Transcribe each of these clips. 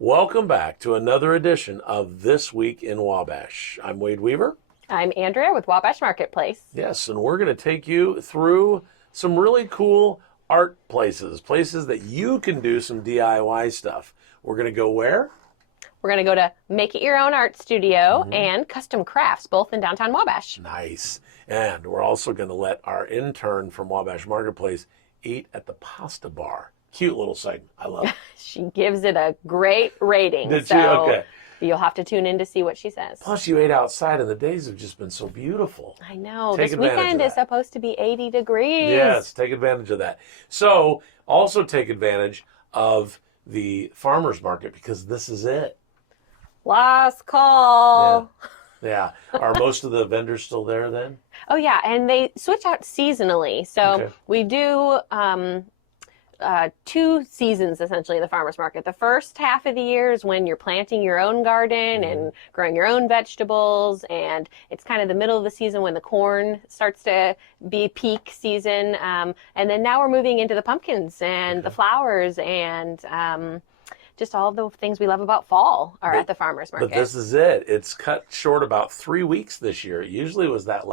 Welcome back to another edition of This Week in Wabash. I'm Wade Weaver. I'm Andrea with Wabash Marketplace. Yes, and we're going to take you through some really cool art places that you can do some DIY stuff. We're going to go where? We're going to go to Make It Your Own Art Studio and Custom Crafts, both in downtown Wabash. Nice. And we're also going to let our intern from Wabash Marketplace eat at the pasta bar. Cute little segment. I love it. She gives it a great rating. Did she? Okay. You'll have to tune in to see what she says. Plus, you ate outside, and the days have just been so beautiful. I know. Take this advantage weekend of is that. supposed to be 80 degrees. Yes, take advantage of that. So, also take advantage of the farmer's market because this is it. Last call. Yeah. Are most of the vendors still there then? Oh, yeah. And they switch out seasonally. So Okay. we do 2 seasons, essentially, of the farmer's market. The first half of the year is when you're planting your own garden and growing your own vegetables. And it's kind of the middle of the season when the corn starts to be peak season. And then now we're moving into the pumpkins and the flowers and just all of the things we love about fall are at the farmer's market. But this is it. It's cut short about 3 weeks this year. It usually was that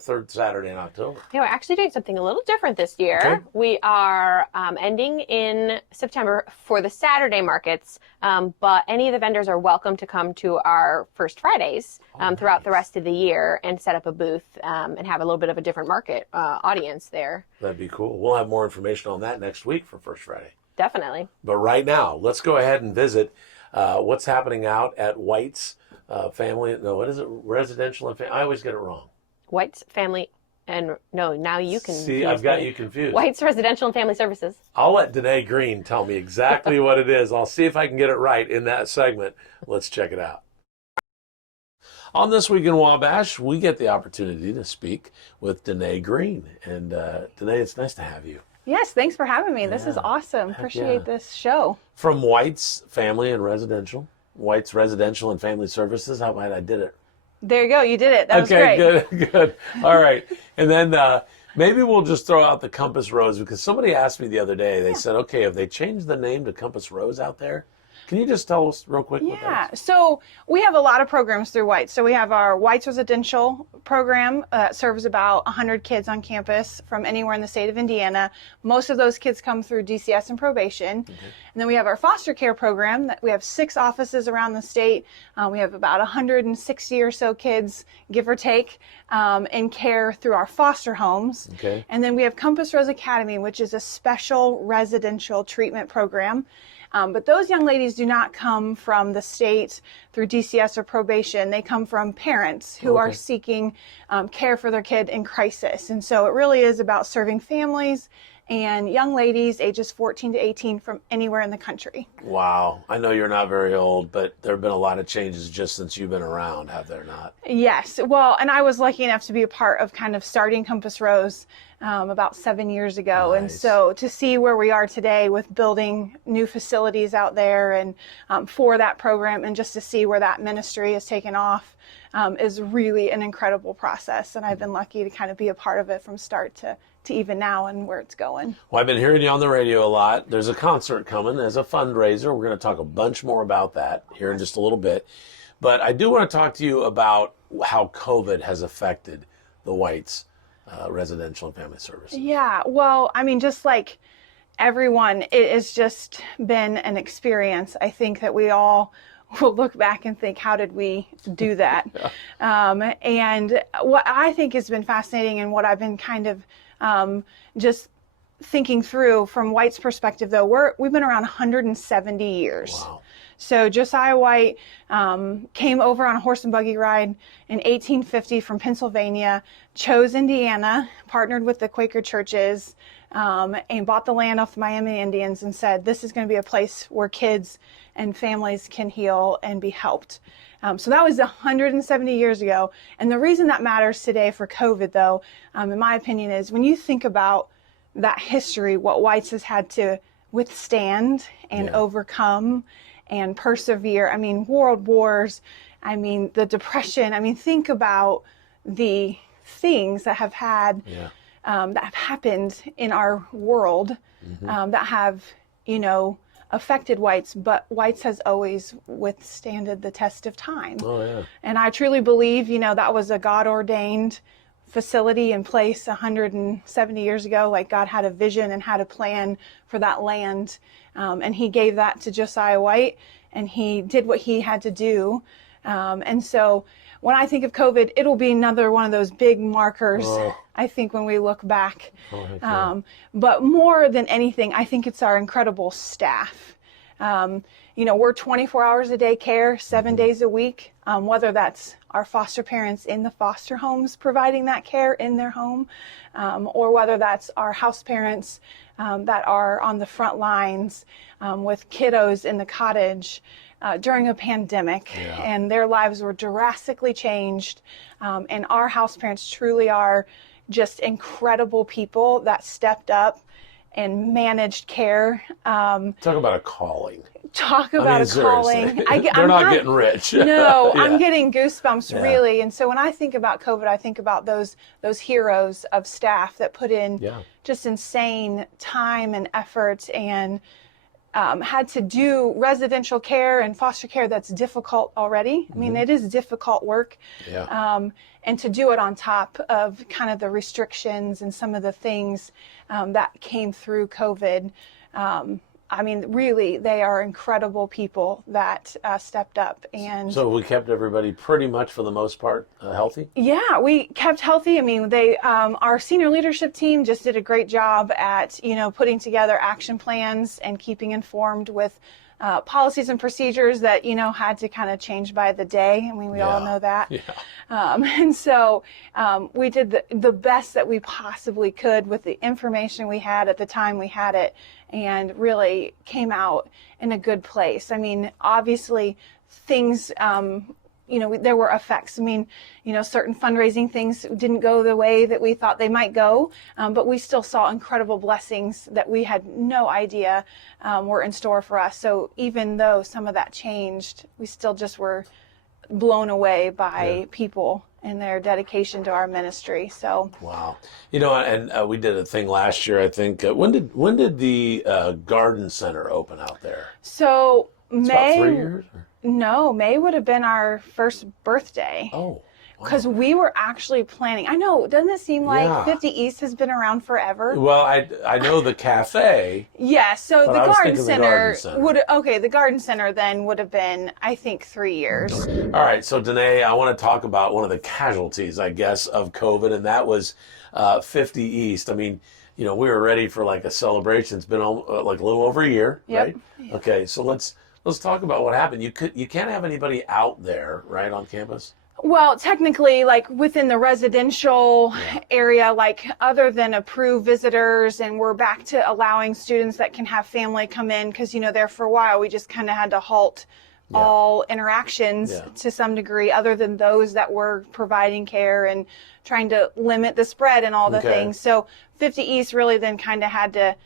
third Saturday in October. Yeah, we're actually doing something a little different this year. Okay. We are ending in September for the Saturday markets, but any of the vendors are welcome to come to our First Fridays throughout the rest of the year and set up a booth and have a little bit of a different market audience there. That'd be cool. We'll have more information on that next week for First Friday. Definitely. But right now, let's go ahead and visit what's happening out at White's family. No, what is it? Residential and family. I always get it wrong. White's Family and no, now you can See, I've got you confused. White's Residential and Family Services. I'll let Danae Green tell me exactly what it is. I'll see if I can get it right in that segment. Let's check it out. On This Week in Wabash, we get the opportunity to speak with Danae Green. And Danae, it's nice to have you. Yes, thanks for having me. This is awesome. Appreciate this show. From White's Family and Residential, White's Residential and Family Services. How about I did it? There you go. You did it. That was great. Okay, good. All right. And then maybe we'll just throw out the Compass Rose because somebody asked me the other day, they said, okay, have they changed the name to Compass Rose out there? Can you just tell us real quick what that is? So we have a lot of programs through White's. So we have our White's Residential program that serves about 100 kids on campus from anywhere in the state of Indiana. Most of those kids come through DCS and probation. And then we have our foster care program that we have 6 offices around the state. We have about 160 or so kids, give or take, in care through our foster homes. Okay. And then we have Compass Rose Academy, which is a special residential treatment program. But those young ladies do not come from the state through DCS or probation. They come from parents who are seeking care for their kid in crisis. And so it really is about serving families and young ladies ages 14 to 18 from anywhere in the country. Wow. I know you're not very old, but there have been a lot of changes just since you've been around, have there not? Yes. Well, and I was lucky enough to be a part of kind of starting Compass Rose about 7 years ago. Nice. And so to see where we are today with building new facilities out there and for that program and just to see where that ministry has taken off is really an incredible process. And I've been lucky to kind of be a part of it from start to even now and where it's going. Well, I've been hearing you on the radio a lot. There's a concert coming as a fundraiser. We're going to talk a bunch more about that here in just a little bit. But I do want to talk to you about how COVID has affected the White's Residential and Family Services. Yeah, well, I mean, just like everyone, it has just been an experience. I think that we all will look back and think, how did we do that? And what I think has been fascinating and what I've been kind of just thinking through from White's perspective, though, we've been around 170 years. Wow. So Josiah White came over on a horse and buggy ride in 1850 from Pennsylvania, chose Indiana, partnered with the Quaker churches, and bought the land off the Miami Indians and said, this is going to be a place where kids and families can heal and be helped. So that was 170 years ago. And the reason that matters today for COVID, though, in my opinion, is when you think about that history, what White's has had to withstand and overcome and persevere. I mean, world wars, I mean, the Depression. I mean, think about the things that have had, that have happened in our world, that have, affected whites, but whites has always withstanded the test of time. Oh, yeah. And I truly believe, that was a God ordained facility in place 170 years ago. Like God had a vision and had a plan for that land. And he gave that to Josiah White, and he did what he had to do. And so when I think of COVID, it'll be another one of those big markers, I think, when we look back. But more than anything, I think it's our incredible staff. We're 24 hours a day care, 7 days a week, whether that's our foster parents in the foster homes providing that care in their home, or whether that's our house parents that are on the front lines with kiddos in the cottage during a pandemic, and their lives were drastically changed. And our house parents truly are just incredible people that stepped up and managed care. Talk about a calling. Talk about a calling. They're not getting rich. No, I'm getting goosebumps, really. And so when I think about COVID, I think about those heroes of staff that put in just insane time and effort, and had to do residential care and foster care that's difficult already. I mean, it is difficult work. And to do it on top of kind of the restrictions and some of the things that came through COVID. I mean, really, they are incredible people that stepped up. And so we kept everybody pretty much, for the most part, healthy? Yeah, we kept healthy. I mean, our senior leadership team just did a great job at, putting together action plans and keeping informed with policies and procedures that, had to kind of change by the day. I mean, we all know that. And so we did the best that we possibly could with the information we had at the time we had it, and really came out in a good place. I mean, obviously things, there were effects. I mean, certain fundraising things didn't go the way that we thought they might go, but we still saw incredible blessings that we had no idea were in store for us. So even though some of that changed, we still just were blown away by people and their dedication to our ministry. So wow, and we did a thing last year, I think. When did the garden center open out there? So It's May. about 3 years? Or? No, May would have been our first birthday. Oh. Because we were actually planning. I know, doesn't it seem like 50 East has been around forever? Well, I know the cafe. Yeah, so the garden center the garden center then would have been, I think, 3 years. All right, so Danae, I want to talk about one of the casualties, I guess, of COVID, and that was 50 East. I mean, we were ready for like a celebration. It's been like a little over a year, right? Yep. Okay, so let's talk about what happened. You can't have anybody out there, right, on campus? Well, technically, like within the residential area, like other than approved visitors, and we're back to allowing students that can have family come in, because, there for a while we just kind of had to halt all interactions to some degree, other than those that were providing care and trying to limit the spread and all the things. So 50 East really then kind of had to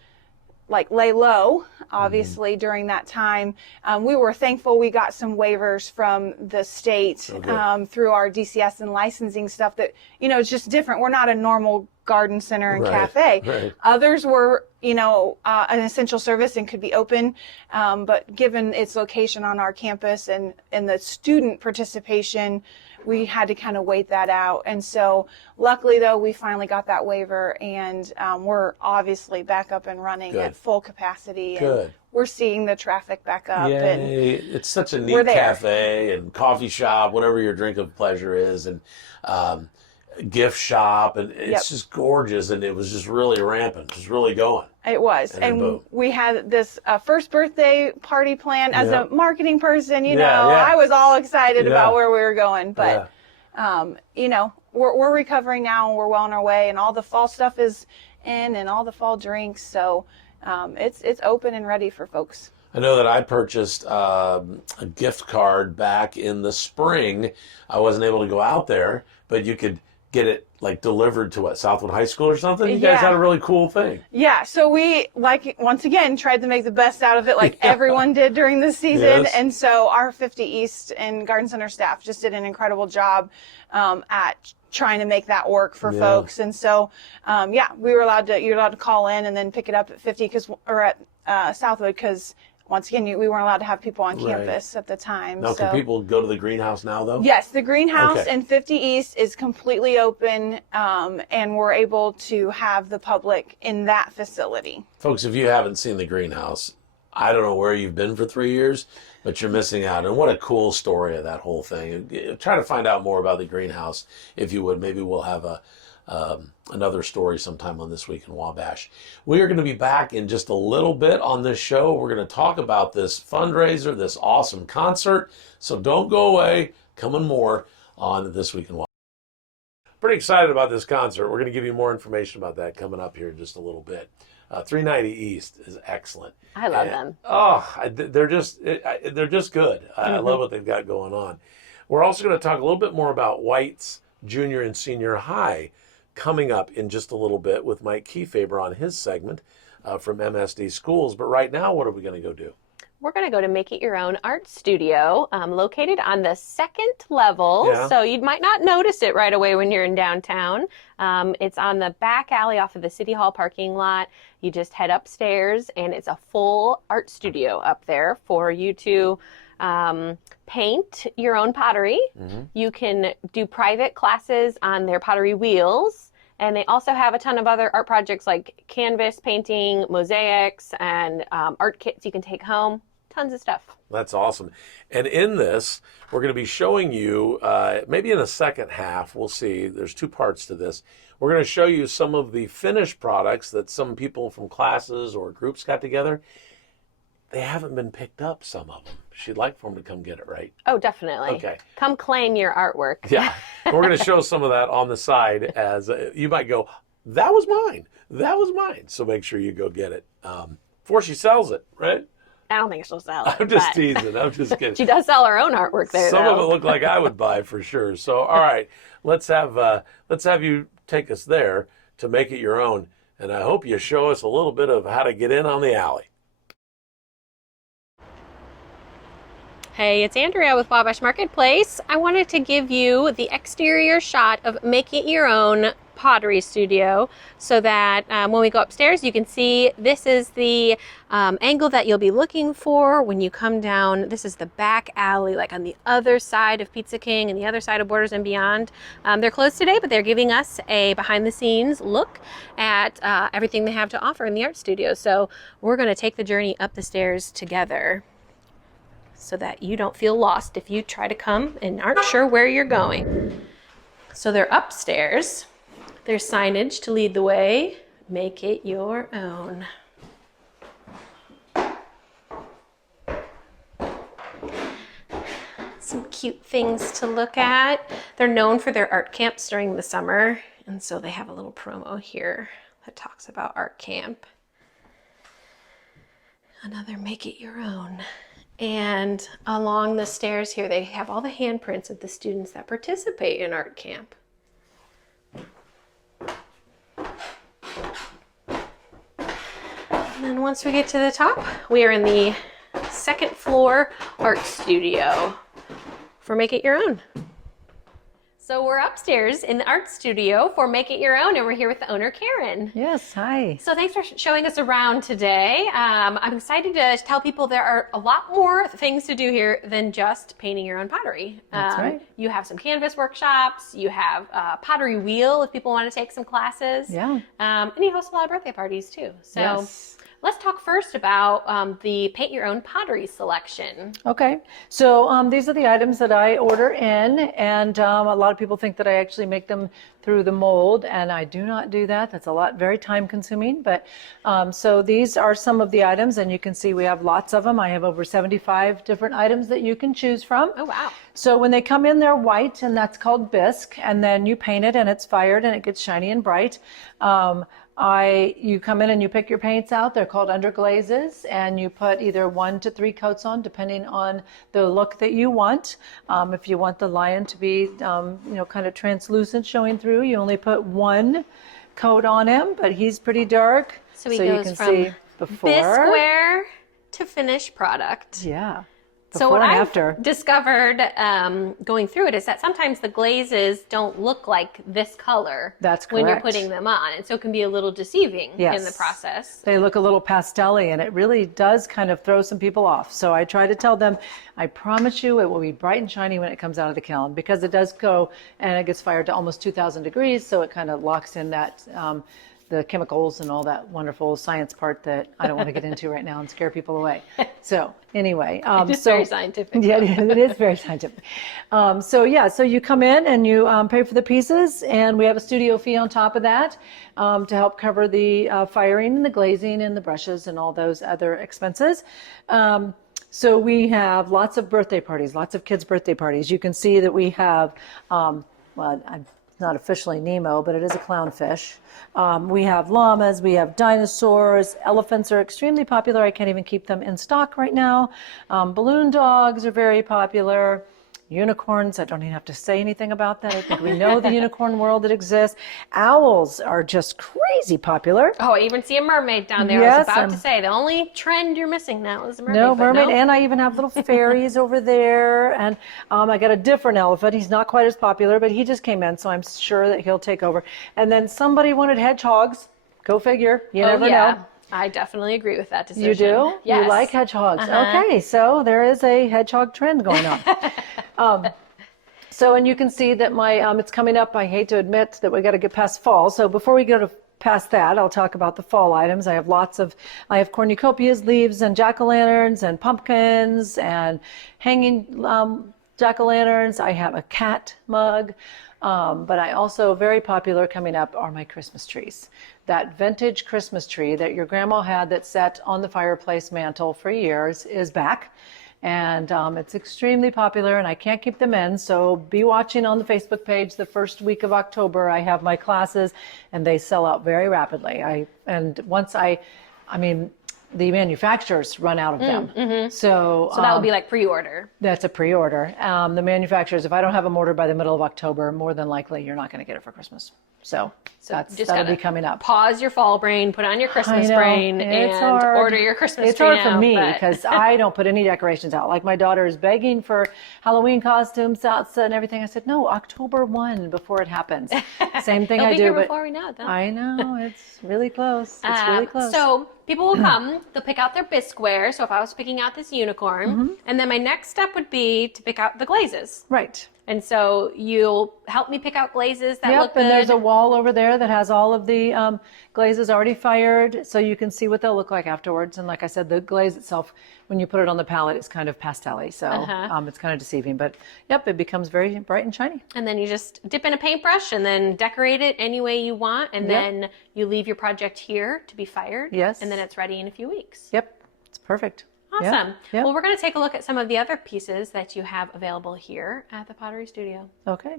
lay low, obviously, during that time. We were thankful we got some waivers from the state through our DCS and licensing stuff that, it's just different. We're not a normal garden center and cafe. Right. Others were, an essential service and could be open. But given its location on our campus and the student participation, we had to kind of wait that out. And so luckily, though, we finally got that waiver, and we're obviously back up and running at full capacity. Good. And we're seeing the traffic back up. Yay. And it's such a neat cafe and coffee shop, whatever your drink of pleasure is, and gift shop, and it's just gorgeous, and it was just really rampant, just really going. It was. And we had this first birthday party plan as a marketing person, I was all excited about where we were going. But, we're recovering now, and we're well on our way, and all the fall stuff is in, and all the fall drinks. So it's open and ready for folks. I know that I purchased a gift card back in the spring. I wasn't able to go out there, but you could get it delivered to Southwood High School or something? You guys had a really cool thing. Yeah, so we once again tried to make the best out of it everyone did during this season. Yes. And so our 50 East and Garden Center staff just did an incredible job at trying to make that work for folks. And so you're allowed to call in and then pick it up at 50 or at Southwood, because once again, we weren't allowed to have people on Right. campus at the time. Now, can people go to the greenhouse now, though? Yes, the greenhouse Okay. in 50 East is completely open, and we're able to have the public in that facility. Folks, if you haven't seen the greenhouse, I don't know where you've been for 3 years, but you're missing out. And what a cool story of that whole thing. Try to find out more about the greenhouse, if you would. Maybe we'll have another story sometime on This Week in Wabash. We are going to be back in just a little bit on this show. We're going to talk about this fundraiser, this awesome concert. So don't go away. Coming more on This Week in Wabash. Pretty excited about this concert. We're going to give you more information about that coming up here in just a little bit. 390 East is excellent. I love them. They're just good. I love what they've got going on. We're also going to talk a little bit more about White's junior and senior high coming up in just a little bit with Mike Kiefaber on his segment from MSD Schools. But right now, what are we going to go do? We're going to go to Make It Your Own Art Studio, located on the second level. Yeah. So you might not notice it right away when you're in downtown. It's on the back alley off of the City Hall parking lot. You just head upstairs, and it's a full art studio up there for you to paint your own pottery. Mm-hmm. You can do private classes on their pottery wheels. And they also have a ton of other art projects like canvas painting, mosaics, and art kits you can take home. Tons of stuff. That's awesome. And in this, we're going to be showing you, maybe in the second half, we'll see, there's two parts to this. We're going to show you some of the finished products that some people from classes or groups got together. They haven't been picked up, some of them. She'd like for them to come get it, right? Oh, definitely. Okay. Come claim your artwork. Yeah. We're going to show some of that on the side as you might go, that was mine. That was mine. So make sure you go get it before she sells it, right? I don't think she'll sell it. I'm just but teasing. I'm just kidding. She does sell her own artwork there, Some though. of it look like I would buy for sure. So, all right, let's have you take us there to make it your own. And I hope you show us a little bit of how to get in on the alley. Hey, it's Andrea with Wabash Marketplace. I wanted to give you the exterior shot of Make It Your Own Pottery Studio so that when we go upstairs, you can see this is the angle that you'll be looking for when you come down. This is the back alley, like on the other side of Pizza King and the other side of Borders and Beyond. They're closed today, but they're giving us a behind-the-scenes look at everything they have to offer in the art studio. So we're going to take the journey up the stairs together, so that you don't feel lost if you try to come and aren't sure where you're going. So they're upstairs. There's signage to lead the way. Make it your own. Some cute things to look at. They're known for their art camps during the summer, and so they have a little promo here that talks about art camp. Another Make It Your Own. And along the stairs here, they have all the handprints of the students that participate in art camp. And then once we get to the top, we are in the second floor art studio for Make It Your Own. So we're upstairs in the art studio for Make It Your Own, and we're here with the owner, Karen. Yes, hi. So thanks for showing us around today. I'm excited to tell people there are a lot more things to do here than just painting your own pottery. That's right. You have some canvas workshops. You have a pottery wheel if people want to take some classes. Yeah. And you host a lot of birthday parties too. So Yes. let's talk first about the Paint Your Own Pottery selection. Okay. So these are the items that I order in, and a lot of people think that I actually make them through the mold, and I do not do that. That's a lot, very time consuming. But so these are some of the items, and you can see we have lots of them. I have over 75 different items that you can choose from. Oh, wow. So when they come in, they're white, and that's called bisque, and then you paint it, and it's fired, and it gets shiny and bright. You come in and you pick your paints out. They're called underglazes, and you put either 1 to 3 coats on, depending on the look that you want. If you want the lion to be, kind of translucent, showing through, you only put 1 coat on him, but he's pretty dark. So he you goes can from see before. bisque wear to finished product. Yeah. So what and I've after. discovered going through it is that sometimes the glazes don't look like this color That's when you're correct. putting them on. And so it can be a little deceiving in the process. They look a little pastel-y, and it really does kind of throw some people off. So I try to tell them, I promise you it will be bright and shiny when it comes out of the kiln, because it does go and it gets fired to almost 2,000 degrees. So it kind of locks in that the chemicals and all that wonderful science part that I don't want to get into right now and scare people away. So anyway, It's very scientific. Yeah, it is very scientific. So you come in and you pay for the pieces, and we have a studio fee on top of that to help cover the firing and the glazing and the brushes and all those other expenses. So we have lots of birthday parties, lots of kids' birthday parties. You can see that we have, well, I'm not officially Nemo, but it is a clownfish. We have llamas, we have dinosaurs, elephants are extremely popular. I can't even keep them in stock right now. Balloon dogs are very popular. Unicorns, I don't even have to say anything about that. I think we know the unicorn world that exists. Owls are just crazy popular. Oh, I even see a mermaid down there. I was about to say, the only trend you're missing now is a mermaid. No, mermaid, no. and I even have little fairies over there. And I got a different elephant. He's not quite as popular, but he just came in, so I'm sure that he'll take over. And then somebody wanted hedgehogs. Go figure. You never know. I definitely agree with that decision. You do? Yes. You like hedgehogs. Okay, so there is a hedgehog trend going on. And you can see that my it's coming up. I hate to admit that we got to get past fall. So before we go to past that, I'll talk about the fall items. I have cornucopias, leaves, and jack-o'-lanterns, and pumpkins, and hanging jack-o'-lanterns. I have a cat mug. But I also, very popular coming up, are my Christmas trees. That vintage Christmas tree that your grandma had that sat on the fireplace mantle for years is back. And it's extremely popular, and I can't keep them in. So be watching on the Facebook page. The first week of October, I have my classes, and they sell out very rapidly. The manufacturers run out of them. Mm-hmm. So that would be like pre-order. That's a pre-order. The manufacturers, if I don't have them ordered by the middle of October, more than likely you're not going to get it for Christmas. So that'll be coming up. Pause your fall brain, put on your Christmas brain, and order your Christmas It's tree hard now, for me because I don't put any decorations out. Like my daughter is begging for Halloween costumes, salsa, and everything. I said, no, October 1 before it happens. Same thing I do. But before we know it, though. I know. It's really close. It's really close. So people will come, they'll pick out their bisqueware. So if I was picking out this unicorn, and then my next step would be to pick out the glazes. Right. And so you'll help me pick out glazes that look good. And there's a wall over there that has all of the glazes already fired, so you can see what they'll look like afterwards. And like I said, the glaze itself, when you put it on the palette, it's kind of pastel-y, so it's kind of deceiving. But it becomes very bright and shiny. And then you just dip in a paintbrush and then decorate it any way you want, and then you leave your project here to be fired. Yes. And then it's ready in a few weeks. Yep, it's perfect. Awesome. Yep. Well, we're going to take a look at some of the other pieces that you have available here at the Pottery Studio. Okay.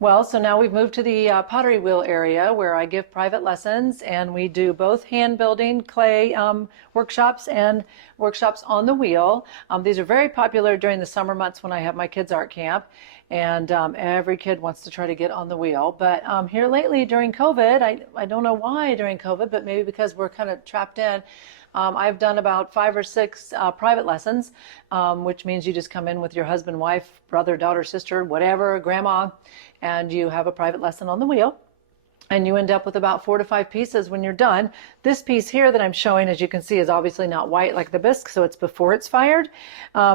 Well, so now we've moved to the pottery wheel area where I give private lessons, and we do both hand building clay workshops and workshops on the wheel. These are very popular during the summer months when I have my kids' art camp, and every kid wants to try to get on the wheel. But here lately during COVID, I don't know why during COVID, but maybe because we're kind of trapped in, I've done about 5 or 6 private lessons, which means you just come in with your husband, wife, brother, daughter, sister, whatever, grandma, and you have a private lesson on the wheel. And you end up with about 4 to 5 pieces when you're done. This piece here that I'm showing, as you can see, is obviously not white like the bisque, so it's before it's fired.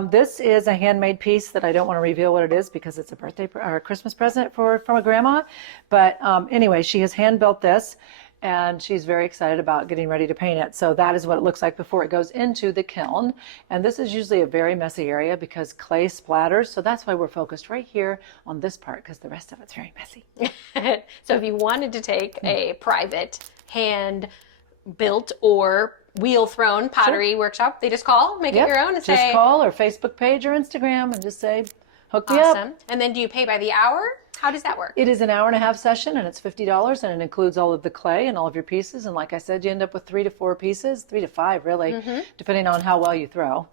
This is a handmade piece that I don't want to reveal what it is because it's a birthday or a Christmas present from a grandma. But anyway, she has hand built this, and she's very excited about getting ready to paint it. So that is what it looks like before it goes into the kiln. And this is usually a very messy area because clay splatters. So that's why we're focused right here on this part, because the rest of it's very messy. So if you wanted to take a private hand built or wheel thrown pottery workshop, they just call, make it your own, and just call or Facebook page or Instagram and just say, hook me awesome. up. And then do you pay by the hour? How does that work? It is an 1.5 hour session, and it's $50, and it includes all of the clay and all of your pieces. And like I said, you end up with 3 to 4 pieces, 3 to 5 really, depending on how well you throw.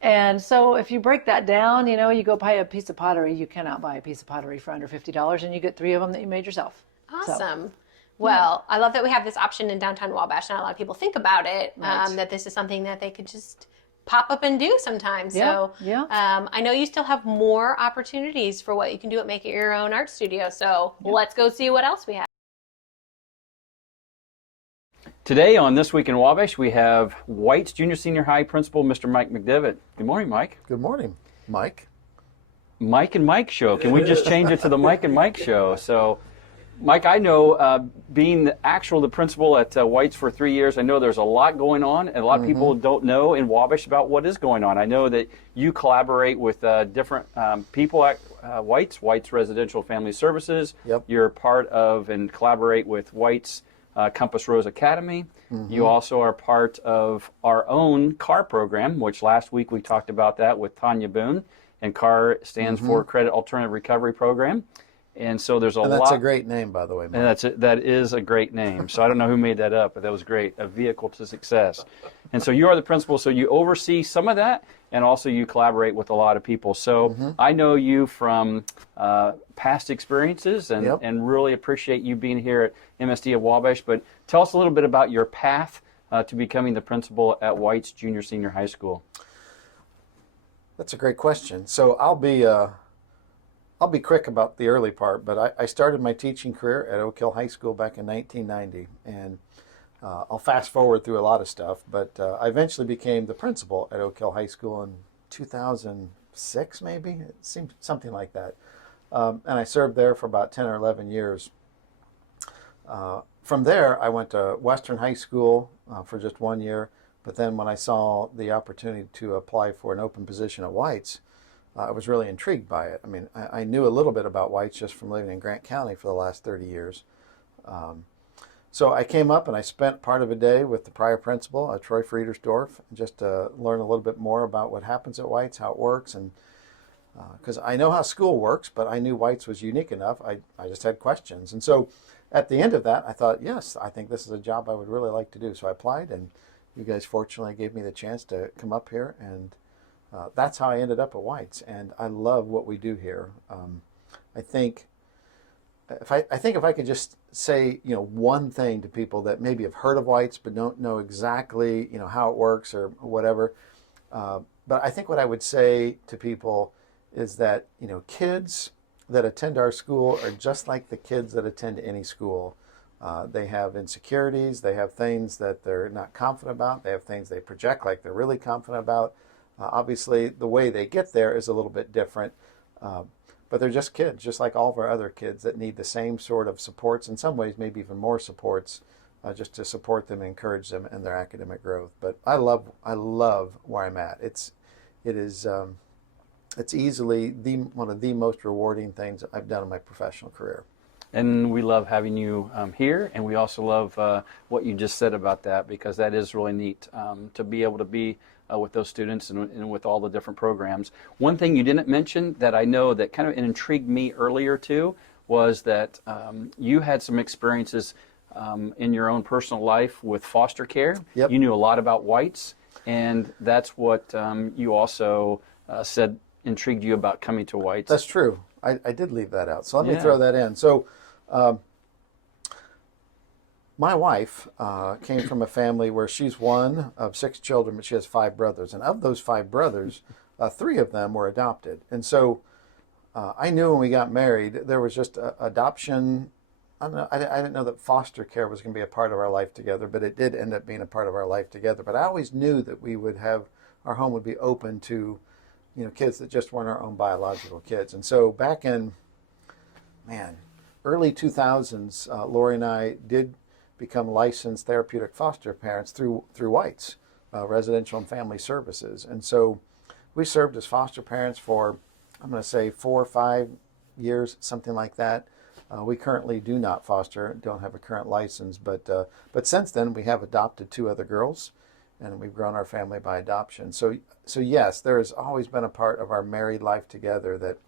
And so if you break that down, you go buy a piece of pottery. You cannot buy a piece of pottery for under $50, and you get 3 of them that you made yourself. Awesome. So, well, I love that we have this option in downtown Wabash. Not a lot of people think about it, that this is something that they could just pop up and do sometimes. So I know you still have more opportunities for what you can do at Make It Your Own Art Studio. So let's go see what else we have. Today on This Week in Wabash, we have White's Junior Senior High Principal, Mr. Mike McDevitt. Good morning, Mike. Good morning, Mike. Mike and Mike Show. Can we just change it to the Mike and Mike Show? So, Mike, I know being the principal at White's for 3 years, I know there's a lot going on, and a lot of people don't know in Wabash about what is going on. I know that you collaborate with different people at White's Residential Family Services. Yep. You're part of and collaborate with White's Compass Rose Academy. You also are part of our own CAR program, which last week we talked about that with Tanya Boone, and CAR stands for Credit Alternative Recovery Program. And so there's And that's a great name, by the way, Mike. And that is a great name. So I don't know who made that up, but that was great. A vehicle to success. And so you are the principal, so you oversee some of that, and also you collaborate with a lot of people. So I know you from past experiences, and really appreciate you being here at MSD of Wabash. But tell us a little bit about your path to becoming the principal at White's Junior Senior High School. That's a great question. So I'll be quick about the early part, but I started my teaching career at Oak Hill High School back in 1990, and I'll fast forward through a lot of stuff, but I eventually became the principal at Oak Hill High School in 2006, maybe? It seemed something like that. And I served there for about 10 or 11 years. From there, I went to Western High School for just 1 year, but then when I saw the opportunity to apply for an open position at White's, I was really intrigued by it. I mean, I knew a little bit about White's just from living in Grant County for the last 30 years. So I came up and I spent part of a day with the prior principal, Troy Friedersdorf, just to learn a little bit more about what happens at White's, how it works, and because I know how school works, but I knew White's was unique enough. I just had questions. And so at the end of that, I thought, yes, I think this is a job I would really like to do. So I applied, and you guys fortunately gave me the chance to come up here, and that's how I ended up at White's. And I love what we do here. I think if I could just say, one thing to people that maybe have heard of White's but don't know exactly, how it works or whatever. But I think what I would say to people is that, kids that attend our school are just like the kids that attend any school. They have insecurities, they have things that they're not confident about, they have things they project like they're really confident about. Obviously, the way they get there is a little bit different, but they're just kids, just like all of our other kids that need the same sort of supports, in some ways maybe even more supports, just to support them and encourage them in their academic growth. But I love where I'm at. It's easily one of the most rewarding things I've done in my professional career. And we love having you here, and we also love what you just said about that, because that is really neat to be able to be with those students and with all the different programs. One thing you didn't mention that I know that kind of intrigued me earlier too was that you had some experiences in your own personal life with foster care. Yep. You knew a lot about White's, and that's what you also said intrigued you about coming to White's. That's true. I did leave that out. So let me throw that in. So my wife came from a family where she's one of 6 children, but she has 5 brothers. And of those 5 brothers, 3 of them were adopted. And so I knew when we got married, there was just adoption. I didn't know that foster care was going to be a part of our life together, but it did end up being a part of our life together. But I always knew that we would have, our home would be open to, kids that just weren't our own biological kids. And so back in, early 2000s, Lori and I did become licensed therapeutic foster parents through White's, Residential and Family Services. And so we served as foster parents for, I'm going to say 4 or 5 years, something like that. We currently do not foster, don't have a current license, but since then we have adopted 2 other girls, and we've grown our family by adoption. So yes, there has always been a part of our married life together that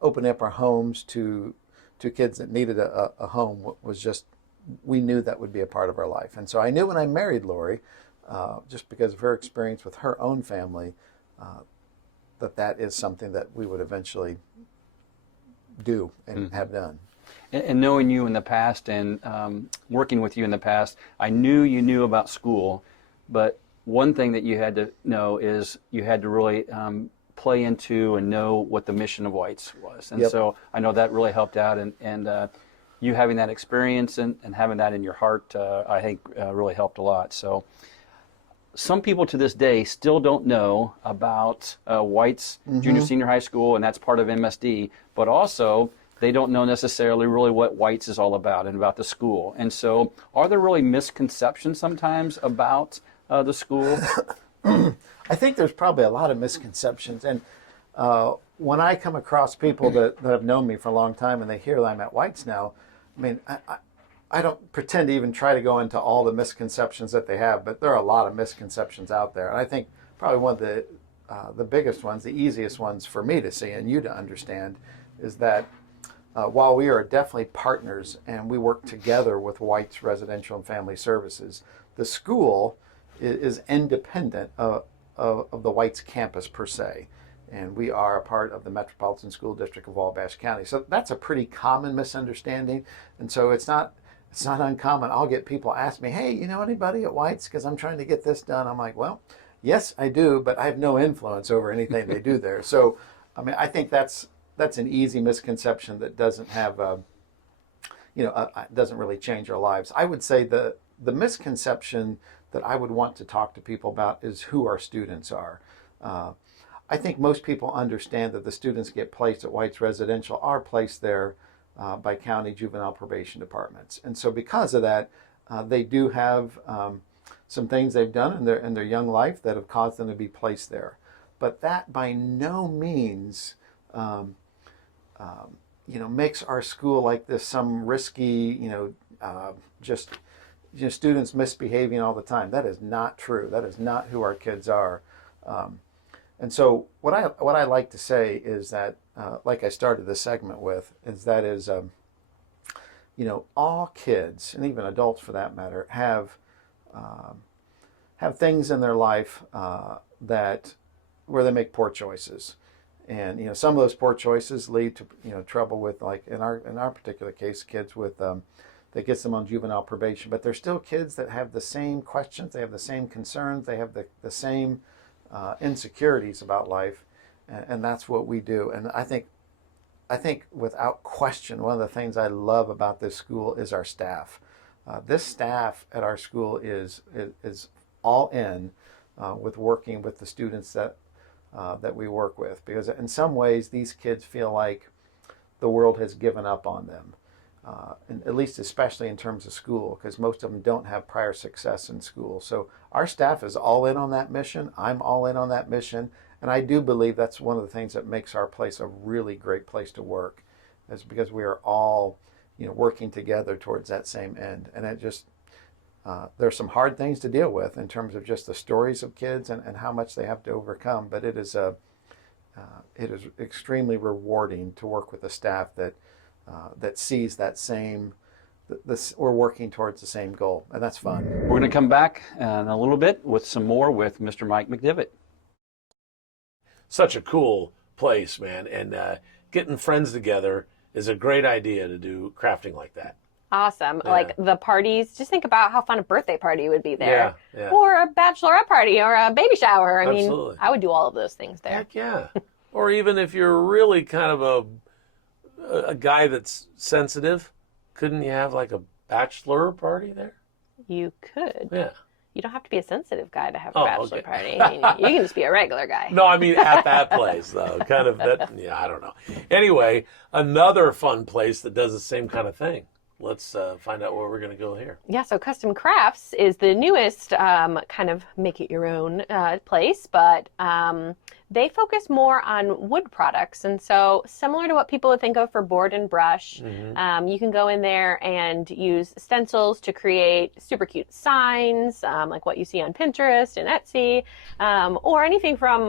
opening up our homes to kids that needed a home was just, we knew that would be a part of our life. And so I knew when I married Lori, just because of her experience with her own family, that is something that we would eventually do and have done. And knowing you in the past and working with you in the past, I knew you knew about school, but one thing that you had to know is you had to really play into and know what the mission of White's was. And Yep. so I know that really helped out. And you having that experience and having that in your heart, I think really helped a lot. So some people to this day still don't know about White's Junior Senior High School, and that's part of MSD, but also they don't know necessarily really what White's is all about and about the school. And so are there really misconceptions sometimes about the school? I think there's probably a lot of misconceptions. And when I come across people that have known me for a long time and they hear that I'm at White's now, I mean, I don't pretend to even try to go into all the misconceptions that they have, but there are a lot of misconceptions out there. And I think probably one of the biggest ones, the easiest ones for me to see and you to understand, is that while we are definitely partners and we work together with White's Residential and Family Services, the school is independent of the White's campus per se. And we are a part of the Metropolitan School District of Wabash County. So that's a pretty common misunderstanding. And so it's not uncommon. I'll get people ask me, hey, you know anybody at White's? Because I'm trying to get this done. I'm like, well, yes, I do, but I have no influence over anything they do there. So, I mean, I think that's an easy misconception that doesn't have, doesn't really change our lives. I would say the misconception that I would want to talk to people about is who our students are. I think most people understand that the students get placed at White's Residential are placed there by county juvenile probation departments. And so because of that, they do have some things they've done in their young life that have caused them to be placed there. But that by no means makes our school like this some risky, students misbehaving all the time. That is not true. That is not who our kids are. And so what I like to say is that, like I started this segment with, is all kids, and even adults for that matter, have things in their life where they make poor choices. And some of those poor choices lead to trouble with, like in our particular case, kids with that gets them on juvenile probation. But they're still kids that have the same questions, they have the same concerns, they have the same insecurities about life, and that's what we do. And I think without question, one of the things I love about this school is our staff. This staff at our school is all in with working with the students that we work with, because in some ways these kids feel like the world has given up on them, and at least especially in terms of school, because most of them don't have prior success in school. So our staff is all in on that mission. I'm all in on that mission, and I do believe that's one of the things that makes our place a really great place to work, is because we are all working together towards that same end. And it just there's some hard things to deal with in terms of just the stories of kids and how much they have to overcome, but it is extremely rewarding to work with a staff that sees that same, we're working towards the same goal, and that's fun. We're going to come back in a little bit with some more with Mr. Mike McDivitt. Such a cool place, man, and getting friends together is a great idea to do crafting like that. Awesome. Yeah. Like the parties, just think about how fun a birthday party would be there. Yeah. Or a bachelorette party or a baby shower. I Absolutely. mean, I would do all of those things there. Heck yeah. Or even if you're really kind of a guy that's sensitive, couldn't you have like a bachelor party there? You could. Yeah. You don't have to be a sensitive guy to have a Oh, bachelor okay. party. I mean, you can just be a regular guy. No, I mean at that place though. Kind of that, yeah, I don't know. Anyway, another fun place that does the same kind of thing. Let's find out where we're going to go here. Yeah, so Custom Crafts is the newest kind of make-it-your-own place, but they focus more on wood products. And so similar to what people would think of for board and brush, you can go in there and use stencils to create super cute signs, like what you see on Pinterest and Etsy, or anything from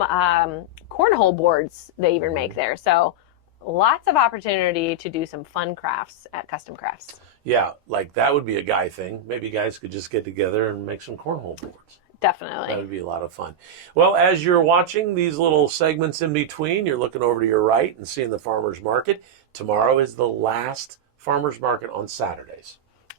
cornhole boards they even make there. So lots of opportunity to do some fun crafts at Custom Crafts. Yeah, like that would be a guy thing. Maybe guys could just get together and make some cornhole boards. Definitely. That would be a lot of fun. Well, as you're watching these little segments in between, you're looking over to your right and seeing the farmer's market. Tomorrow is the last farmer's market on Saturdays.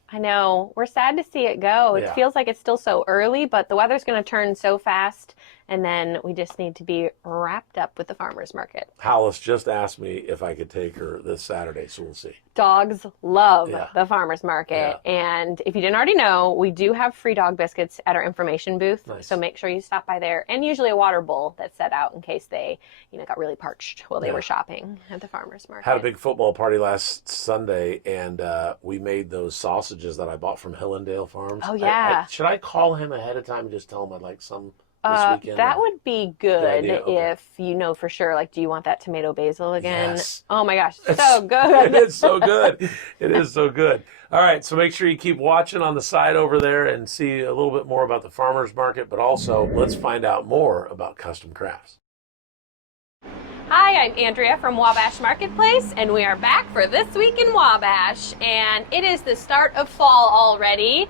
I know. We're sad to see it go. It Yeah. feels like it's still so early, but the weather's going to turn so fast, and then we just need to be wrapped up with the farmers market. Hollis just asked me if I could take her this Saturday, so we'll see. Dogs love Yeah. the farmers market. And if you didn't already know, we do have free dog biscuits at our information booth. Nice. So make sure you stop by there, and usually a water bowl that's set out in case they, got really parched while they were shopping at the farmers market. Had a big football party last Sunday, and we made those sausages that I bought from Hillendale Farms. Oh, yeah. Should I call him ahead of time and just tell him I'd like some this weekend? That would be good idea? Okay. if you know for sure. Like, do you want that tomato basil again? Yes. Oh my gosh, so good. It is so good. It is so good. All right, so make sure you keep watching on the side over there and see a little bit more about the farmers market, but also let's find out more about custom crafts. Hi, I'm Andrea from Wabash Marketplace, and we are back for This Week in Wabash. And it is the start of fall already.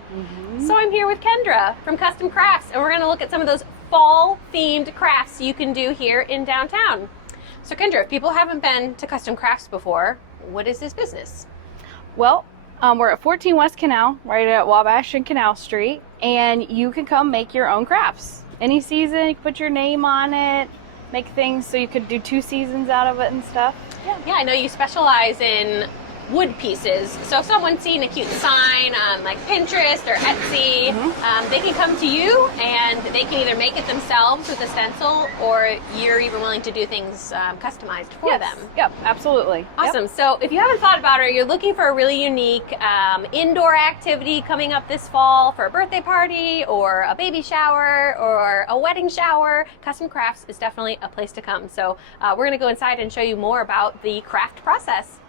So I'm here with Kendra from Custom Crafts, and we're going to look at some of those fall-themed crafts you can do here in downtown. So Kendra, if people haven't been to Custom Crafts before, what is this business? Well, we're at 14 West Canal, right at Wabash and Canal Street, and you can come make your own crafts. Any season, you can put your name on it, make things so you could do 2 seasons out of it and stuff. Yeah, I know you specialize in wood pieces. So if someone's seen a cute sign on like Pinterest or Etsy, they can come to you and they can either make it themselves with a stencil, or you're even willing to do things customized for them. Yep, absolutely. Awesome. So if you haven't thought about it, or you're looking for a really unique indoor activity coming up this fall for a birthday party or a baby shower or a wedding shower, Custom Crafts is definitely a place to come. So we're going to go inside and show you more about the craft process.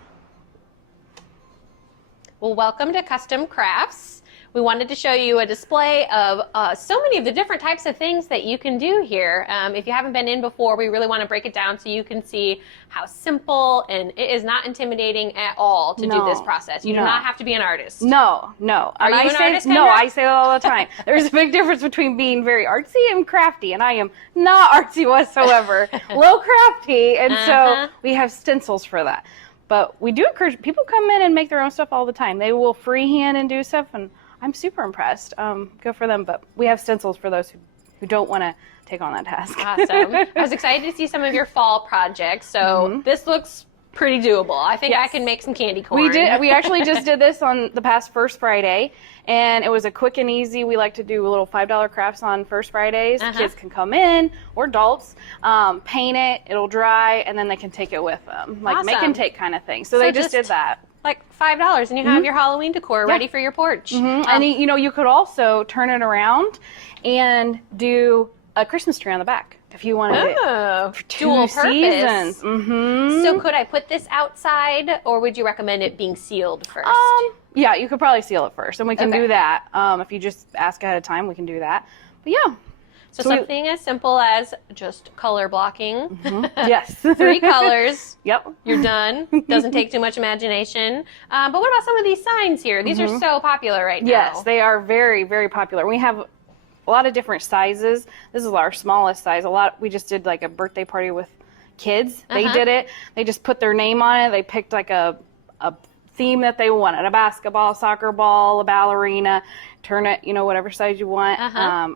Well, welcome to Custom Crafts. We wanted to show you a display of so many of the different types of things that you can do here. If you haven't been in before, we really want to break it down so you can see how simple, and it is not intimidating at all to do this process. You do not have to be an artist. No. Are you an artist, No, Kendra? I say that all the time. There's a big difference between being very artsy and crafty, and I am not artsy whatsoever. Low crafty, and so we have stencils for that. But we do encourage people come in and make their own stuff all the time. They will freehand and do stuff, and I'm super impressed. Good for them. But we have stencils for those who don't want to take on that task. Awesome. I was excited to see some of your fall projects. So this looks pretty doable. I think I can make some candy corn. We did. We actually just did this on the past First Friday, and it was a quick and easy. We like to do little $5 crafts on First Fridays. Kids can come in, or adults, paint it. It'll dry, and then they can take it with them, like make and take kind of thing. So they just did that. Like $5, and you have your Halloween decor ready for your porch. And you could also turn it around and do a Christmas tree on the back if you wanted it for 2 dual purpose. seasons. So could I put this outside, or would you recommend it being sealed first? Yeah, you could probably seal it first, and we can do that. If you just ask ahead of time, we can do that. But yeah. So something as simple as just color blocking. Yes. 3 colors. Yep. You're done. Doesn't take too much imagination. But what about some of these signs here? These are so popular right now. Yes, they are very, very popular. We have a lot of different sizes. This is our smallest size. We just did like a birthday party with kids. They did it. They just put their name on it. They picked like a theme that they wanted: a basketball, soccer ball, a ballerina. Turn it, whatever size you want.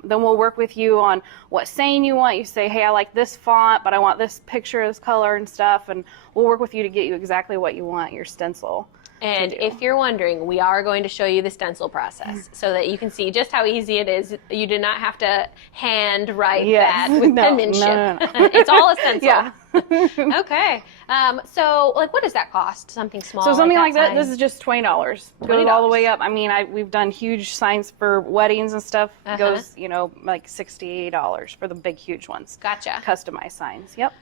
Then we'll work with you on what saying you want. You say, hey, I like this font, but I want this picture, this color and stuff, and we'll work with you to get you exactly what you want, your stencil. And if you're wondering, we are going to show you the stencil process so that you can see just how easy it is. You do not have to hand write that with penmanship. No. It's all a stencil. Yeah. Okay. So, what does that cost? Something small. So something like that, size? this is just $20. Goes all the way up. I mean, we've done huge signs for weddings and stuff. Goes, like $68 for the big, huge ones. Gotcha. Customized signs. Yep.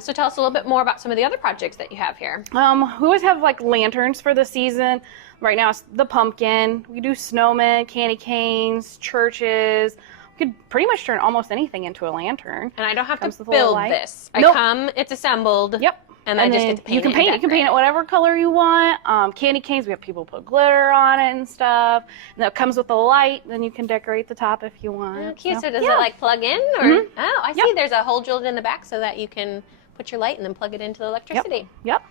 So tell us a little bit more about some of the other projects that you have here. We always have like lanterns for the season. Right now it's the pumpkin. We do snowmen, candy canes, churches. We could pretty much turn almost anything into a lantern. And I don't have Comes to with a little build light. this. Nope. it's assembled. Yep. And I just get to paint it. You can paint it. You can paint it whatever color you want. Candy canes, we have people put glitter on it and stuff. And that comes with a light. Then you can decorate the top if you want. Oh, cute. So does it plug in? Or I see there's a hole drilled in the back so that you can put your light and then plug it into the electricity. Yep.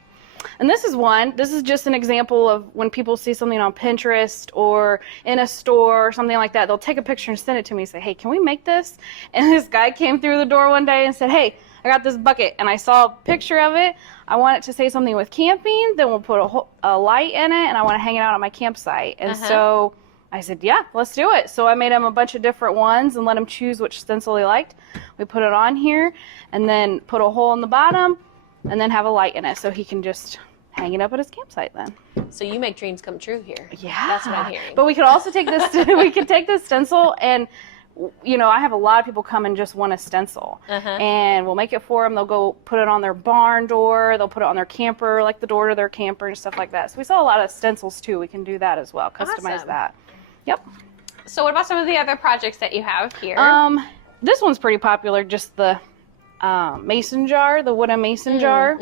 And this is just an example of when people see something on Pinterest or in a store or something like that, they'll take a picture and send it to me and say, hey, can we make this? And this guy came through the door one day and said, hey, I got this bucket, and I saw a picture of it. I want it to say something with camping, then we'll put a light in it, and I want to hang it out at my campsite. And so I said, yeah, let's do it. So I made him a bunch of different ones and let him choose which stencil he liked. We put it on here, and then put a hole in the bottom, and then have a light in it so he can just hang it up at his campsite then. So you make dreams come true here. Yeah. That's what I'm hearing. But we could also take this, we could take this stencil and, you know, I have a lot of people come and just want a stencil. And we'll make it for them. They'll go put it on their barn door. They'll put it on their camper, like the door to their camper and stuff like that. So we saw a lot of stencils too. We can do that as well. Customize Awesome. that. Yep. So what about some of the other projects that you have here? This one's pretty popular, just the mason jar, the wooden mason jar.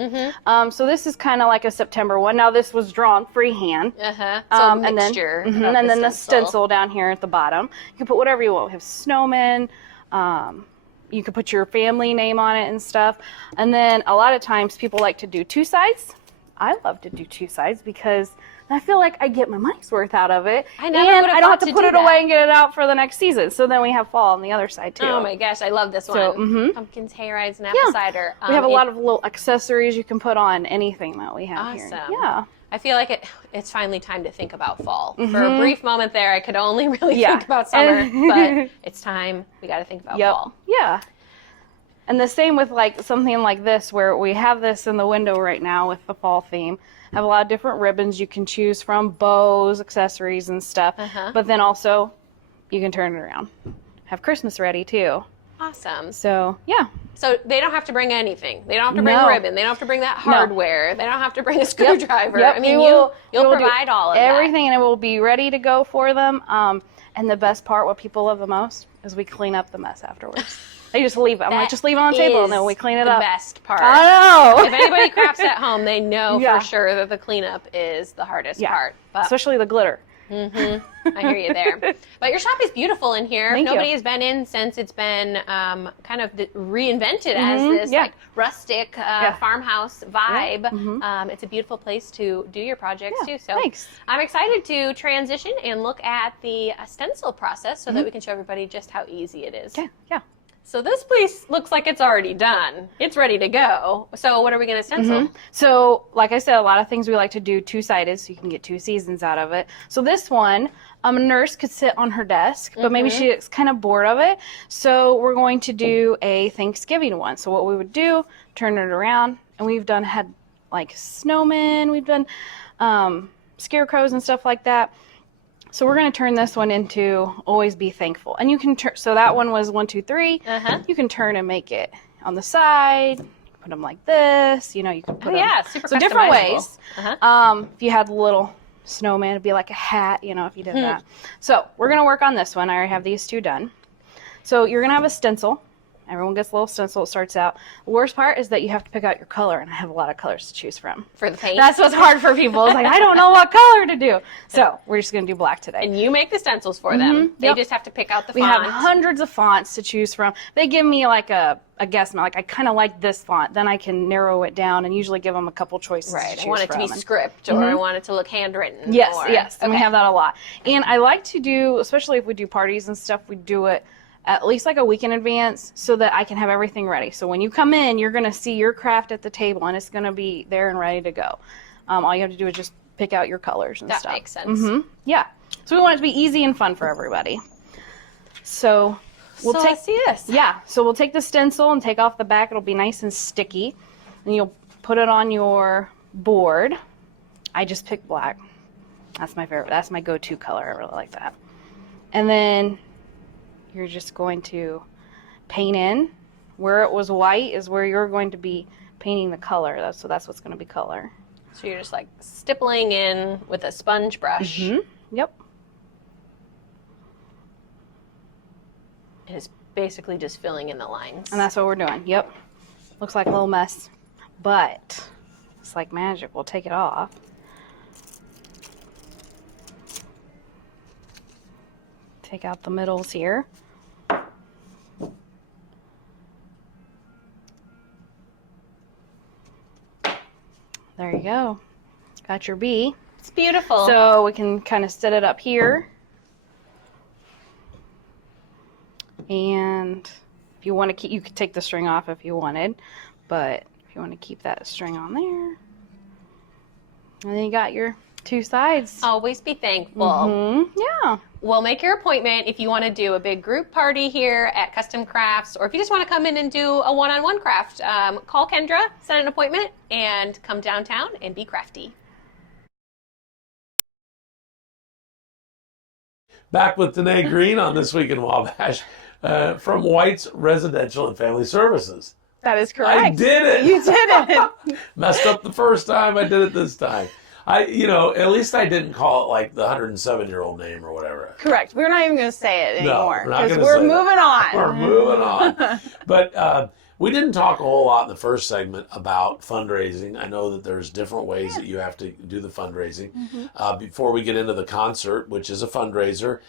So this is kind of like a September one. Now this was drawn freehand. So a mixture. And then the stencil down here at the bottom. You can put whatever you want. We have snowmen. You can put your family name on it and stuff. And then a lot of times people like to do two sides. I love to do two sides because I feel like I get my money's worth out of it. I never and would have I don't thought have to to put do it that. away and get it out for the next season. So then we have fall on the other side too. Oh my gosh, I love this one. So, Pumpkins, hayrides, and apple cider. We have a lot of little accessories you can put on anything that we have here. Awesome. Yeah. I feel like it's finally time to think about fall. For a brief moment there, I could only really think about summer, but it's time. We got to think about fall. Yeah. And the same with like something like this, where we have this in the window right now with the fall theme. Have a lot of different ribbons you can choose from, bows, accessories, and stuff. But then also, you can turn it around. Have Christmas ready too. Awesome. So yeah. So they don't have to bring anything. They don't have to bring No. ribbon. They don't have to bring that hardware. They don't have to bring a screwdriver. Yep. I mean, you'll provide all of everything, and it will be ready to go for them. And the best part, what people love the most, is we clean up the mess afterwards. They just leave it. I'm like, just leave it on the table, and then we clean it up. The best part. I know. If anybody craps at home, they know Yeah. for sure that the cleanup is the hardest part. But Especially the glitter. I hear you there. But your shop is beautiful in here. Thank you. Nobody has been in since it's been kind of reinvented as this like rustic farmhouse vibe. It's a beautiful place to do your projects too. So thanks. I'm excited to transition and look at the stencil process so that we can show everybody just how easy it is. Yeah. So this piece looks like it's already done. It's ready to go. So what are we going to stencil? So, like I said, a lot of things we like to do two-sided so you can get two seasons out of it. So this one, a nurse could sit on her desk, but maybe she's kind of bored of it. So we're going to do a Thanksgiving one. So what we would do, turn it around, and we've had like snowmen, we've done scarecrows and stuff like that. So we're going to turn this one into Always Be Thankful. And you can turn, so that one was 1, 2, 3. You can turn and make it on the side, put them like this, you know, you can put them. Super So different customizable. ways. If you had a little snowman, it'd be like a hat, you know, if you did that. So we're going to work on this one. I already have these two done. So you're going to have a stencil. Everyone gets a little stencil. It starts out. The worst part is that you have to pick out your color, and I have a lot of colors to choose from. For the paint? That's what's hard for people. It's like, I don't know what color to do. So we're just going to do black today. And you make the stencils for them. They just have to pick out the We font. have hundreds of fonts to choose from. They give me like a guess, like I kind of like this font. Then I can narrow it down and usually give them a couple choices to choose I want it to be from. script, or I want it to look handwritten. Yes, or, yes, and we have that a lot. And I like to do, especially if we do parties and stuff, we do it at least like a week in advance so that I can have everything ready. So when you come in, you're going to see your craft at the table, and it's going to be there and ready to go. All you have to do is just pick out your colors and That stuff. makes sense. Yeah. So we want it to be easy and fun for everybody. So let's see this. Yeah. So we'll take the stencil and take off the back. It'll be nice and sticky. And you'll put it on your board. I just picked black. That's my favorite. That's my go-to color. I really like that. And then you're just going to paint in. Where it was white is where you're going to be painting the color. So that's what's going to be color. So you're just like stippling in with a sponge brush. Yep. And it's basically just filling in the lines. And that's what we're doing. Yep. Looks like a little mess, but it's like magic. We'll take it off. Take out the middles here. There you go. Got your bee. It's beautiful. So we can kind of set it up here. And if you want to keep, you could take the string off if you wanted, but if you want to keep that string on there, and then you got your two sides. Always be thankful. Yeah. We'll make your appointment if you want to do a big group party here at Custom Crafts, or if you just want to come in and do a one-on-one craft. Call Kendra, set an appointment, and come downtown and be crafty. Back with Danae Green on This Week in Wabash from White's Residential and Family Services. That is correct. I did it. You did it. Messed up the first time. I did it this time. At least I didn't call it like the 107-year-old name or whatever. Correct. We're not even going to say it anymore we're not because gonna we're say moving on. We're moving on. But we didn't talk a whole lot in the first segment about fundraising. I know that there's different ways that you have to do the fundraising. Before we get into the concert, which is a fundraiser,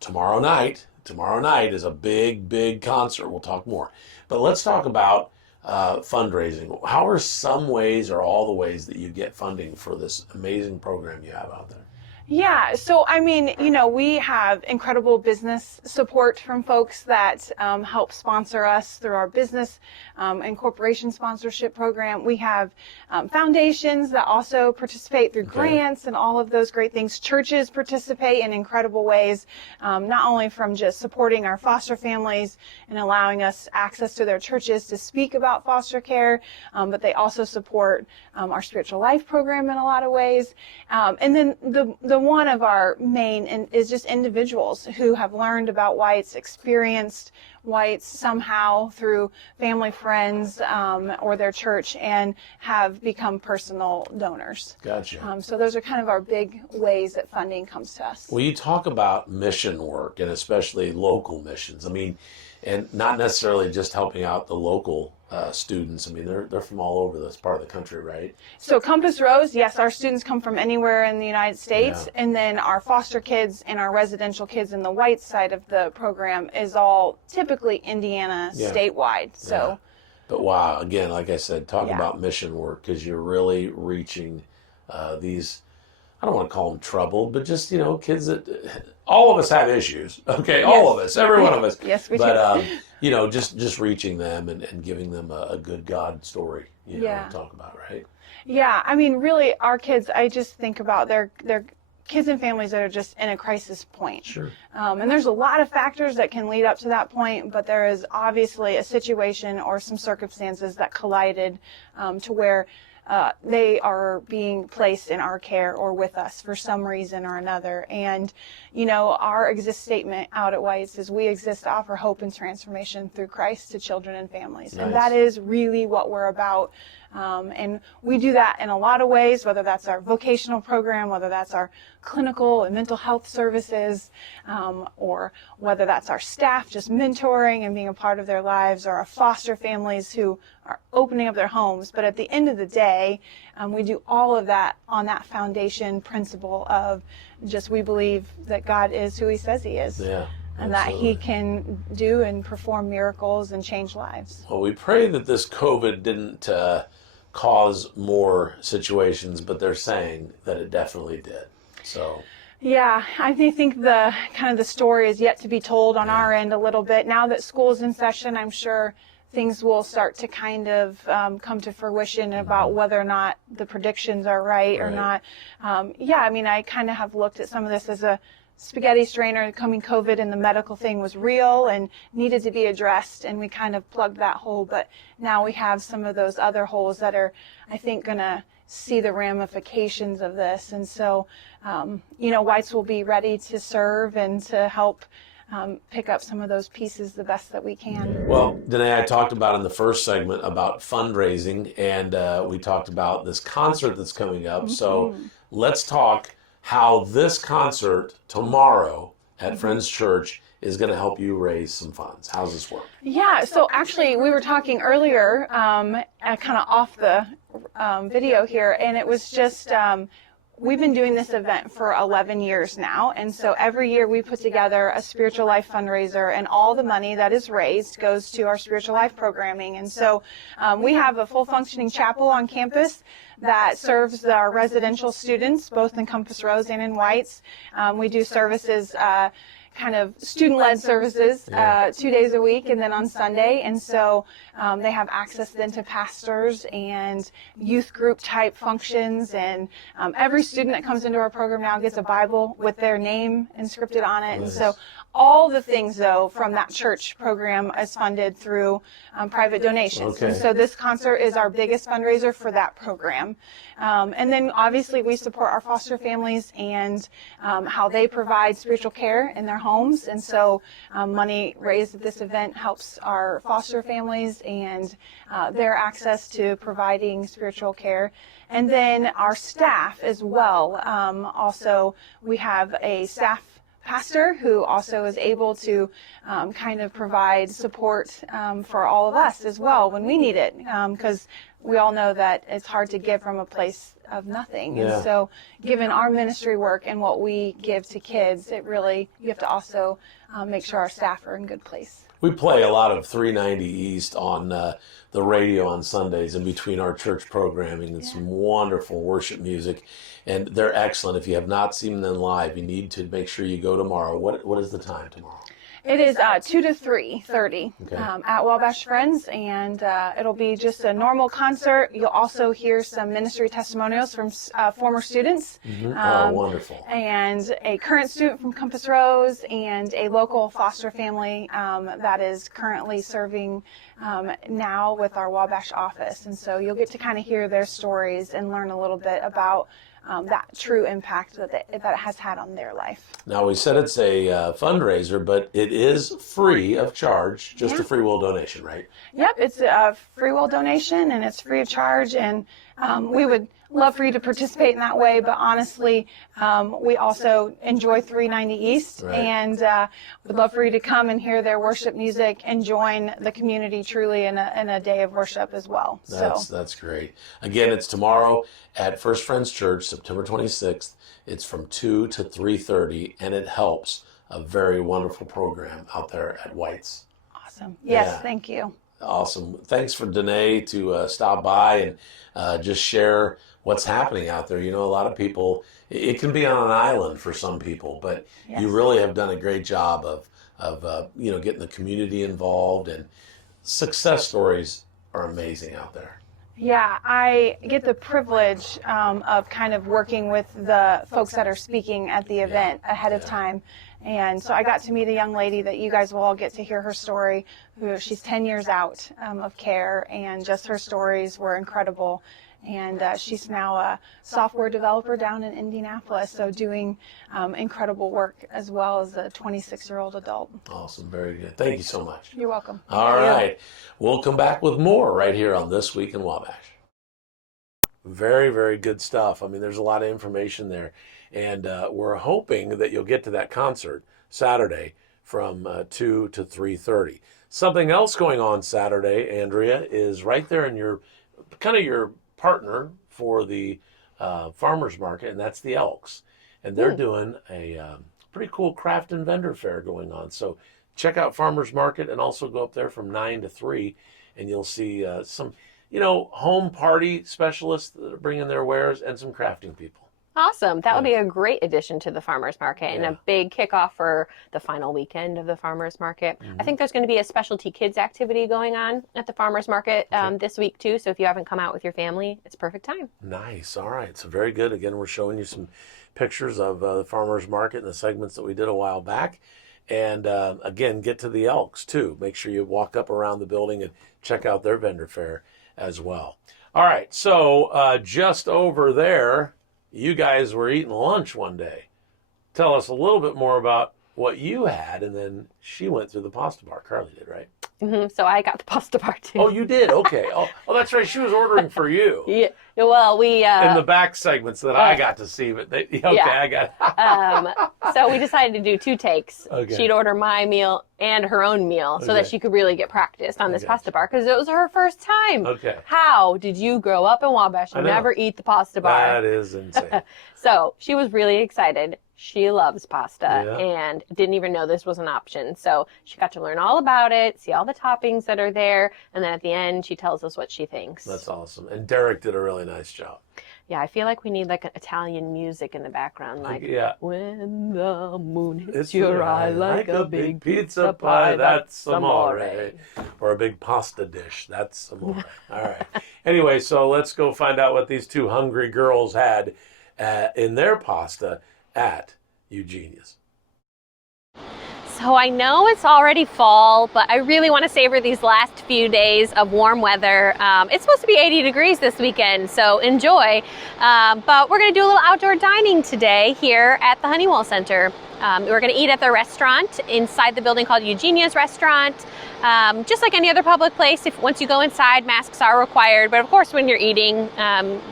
tomorrow night is a big, big concert. We'll talk more. But let's talk about fundraising. How are some ways or all the ways that you get funding for this amazing program you have out there? Yeah, so I mean, we have incredible business support from folks that help sponsor us through our business and corporation sponsorship program. We have foundations that also participate through grants and all of those great things. Churches participate in incredible ways, not only from just supporting our foster families and allowing us access to their churches to speak about foster care, but they also support our spiritual life program in a lot of ways. And then the one of our main is just individuals who have learned about White's, experienced White's somehow through family, friends, or their church, and have become personal donors. Gotcha. So those are kind of our big ways that funding comes to us. Well, you talk about mission work, and especially local missions. I mean, and not necessarily just helping out the local students. I mean, they're from all over this part of the country, right? So Compass Rose, yes, our students come from anywhere in the United States, and then our foster kids and our residential kids in the White side of the program is all typically Indiana statewide. So, but wow, again, like I said, talk about mission work, because you're really reaching these. I don't want to call them troubled, but just kids that all of us have issues. Okay, all of us, every one of us. Yes, we do. But just reaching them and giving them a good God story. To talk about, right? Yeah, I mean, really, our kids. I just think about their kids and families that are just in a crisis point. Sure. And there's a lot of factors that can lead up to that point, but there is obviously a situation or some circumstances that collided to where they are being placed in our care or with us for some reason or another. And, our exist statement out at White's is we exist to offer hope and transformation through Christ to children and families. Nice. And that is really what we're about. And we do that in a lot of ways, whether that's our vocational program, whether that's our clinical and mental health services, or whether that's our staff just mentoring and being a part of their lives, or our foster families who are opening up their homes. But at the end of the day, we do all of that on that foundation principle of just we believe that God is who he says he is. Yeah. And that he can do and perform miracles and change lives. Well, we pray that this COVID didn't cause more situations, but they're saying that it definitely did. So. Yeah, I think the kind of the story is yet to be told on our end a little bit. Now that school's in session, I'm sure things will start to kind of come to fruition about whether or not the predictions are right or not. I mean, I kind of have looked at some of this as a spaghetti strainer. Coming COVID and the medical thing was real and needed to be addressed, and we kind of plugged that hole. But now we have some of those other holes that are, I think, going to see the ramifications of this. And so, Whites will be ready to serve and to help pick up some of those pieces the best that we can. Well, Danae, I talked about in the first segment about fundraising, and we talked about this concert that's coming up. So let's talk how this concert tomorrow at Friends Church is going to help you raise some funds. How's this work? Yeah, so actually we were talking earlier, kind of off the video here, and it was just we've been doing this event for 11 years now, and so every year we put together a spiritual life fundraiser, and all the money that is raised goes to our spiritual life programming. And so we have a full functioning chapel on campus that serves our residential students, both in Compass Rose and in Whites. We do services, kind of student-led services 2 days a week and then on Sunday. And so they have access then to pastors and youth group type functions. And every student that comes into our program now gets a Bible with their name inscripted on it. And so all the things, though, from that church program is funded through private donations. Okay. And so this concert is our biggest fundraiser for that program. And then obviously we support our foster families and how they provide spiritual care in their homes. And so money raised at this event helps our foster families and their access to providing spiritual care. And then our staff as well. Also, we have a staff pastor who also is able to kind of provide support for all of us as well when we need it, because we all know that it's hard to give from a place of nothing. Yeah. And so given our ministry work and what we give to kids, it really, you have to also make sure our staff are in good place. We play a lot of 390 East on the radio on Sundays in between our church programming and some wonderful worship music. And they're excellent. If you have not seen them live, you need to make sure you go tomorrow. What is the time tomorrow? It is 2 to 3:30 Okay. At Wabash Friends, and it'll be just a normal concert. You'll also hear some ministry testimonials from former students. Oh, wonderful. And a current student from Compass Rose and a local foster family that is currently serving now with our Wabash office. And so you'll get to kind of hear their stories and learn a little bit about that true impact that it has had on their life. Now, we said it's a fundraiser, but it is free of charge, just a free will donation, right? Yep, it's a free will donation and it's free of charge, and we would love for you to participate in that way, but honestly, we also enjoy 390 East, Right. and would love for you to come and hear their worship music and join the community truly in a day of worship as well. That's great. Again, it's tomorrow at First Friends Church, September 26th. It's from 2 to 3:30, and it helps a very wonderful program out there at White's. Awesome. Yes, Yeah. thank you. Awesome. Thanks for Danae to stop by and just share what's happening out there. You know, a lot of people, it can be on an island for some people, but you really have done a great job of getting the community involved, and success stories are amazing out there. Yeah, I get the privilege of kind of working with the folks that are speaking at the event ahead of time. And so I got to meet a young lady that you guys will all get to hear her story. She's 10 years out of care, and just her stories were incredible. And she's now a software developer down in Indianapolis, so doing incredible work as well as a 26-year-old adult. Awesome. Very good. Thank you so much. You're welcome. All right. We'll come back with more right here on This Week in Wabash. Very, very good stuff. I mean, there's a lot of information there. And we're hoping that you'll get to that concert Saturday from 2 to 3:30. Something else going on Saturday, Andrea, is right there in your partner for the farmers market, and that's the Elks. And they're doing a pretty cool craft and vendor fair going on. So check out farmers market and also go up there from 9 to 3, and you'll see some, home party specialists that are bringing their wares and some crafting people. Awesome. That would be a great addition to the farmers market and a big kickoff for the final weekend of the farmers market. I think there's going to be a specialty kids activity going on at the farmers market this week too. So if you haven't come out with your family, it's perfect time. Nice. All right. So very good. Again, we're showing you some pictures of the farmers market and the segments that we did a while back. And again, get to the Elks too. Make sure you walk up around the building and check out their vendor fair as well. All right. So just over there, you guys were eating lunch one day. Tell us a little bit more about what you had, and then she went through the pasta bar. Carly did, right? So I got the pasta bar too. Oh, you did? Okay. Oh, that's right. She was ordering for you. Yeah. Well, we In the back segments that I got to see, but I got. So we decided to do 2 takes. Okay. She'd order my meal and her own meal so that she could really get practiced on this pasta bar because it was her first time. Okay. How did you grow up in Wabash and never eat the pasta bar? That is insane. So she was really excited. She loves pasta and didn't even know this was an option. So she got to learn all about it, see all the toppings that are there, and then at the end she tells us what she thinks. That's awesome. And Derek did a really nice job. Yeah, I feel like we need like an Italian music in the background, like when the moon hits your eye like a big pizza pie, that's amore. Or a big pasta dish, that's amore. All right. Anyway, so let's go find out what these 2 hungry girls had in their pasta at Eugenia's. So I know it's already fall, but I really want to savor these last few days of warm weather. It's supposed to be 80 degrees this weekend, so enjoy. But we're going to do a little outdoor dining today here at the Honeywell Center. We're going to eat at the restaurant inside the building called Eugenia's Restaurant. Just like any other public place, once you go inside, masks are required. But of course, when you're eating,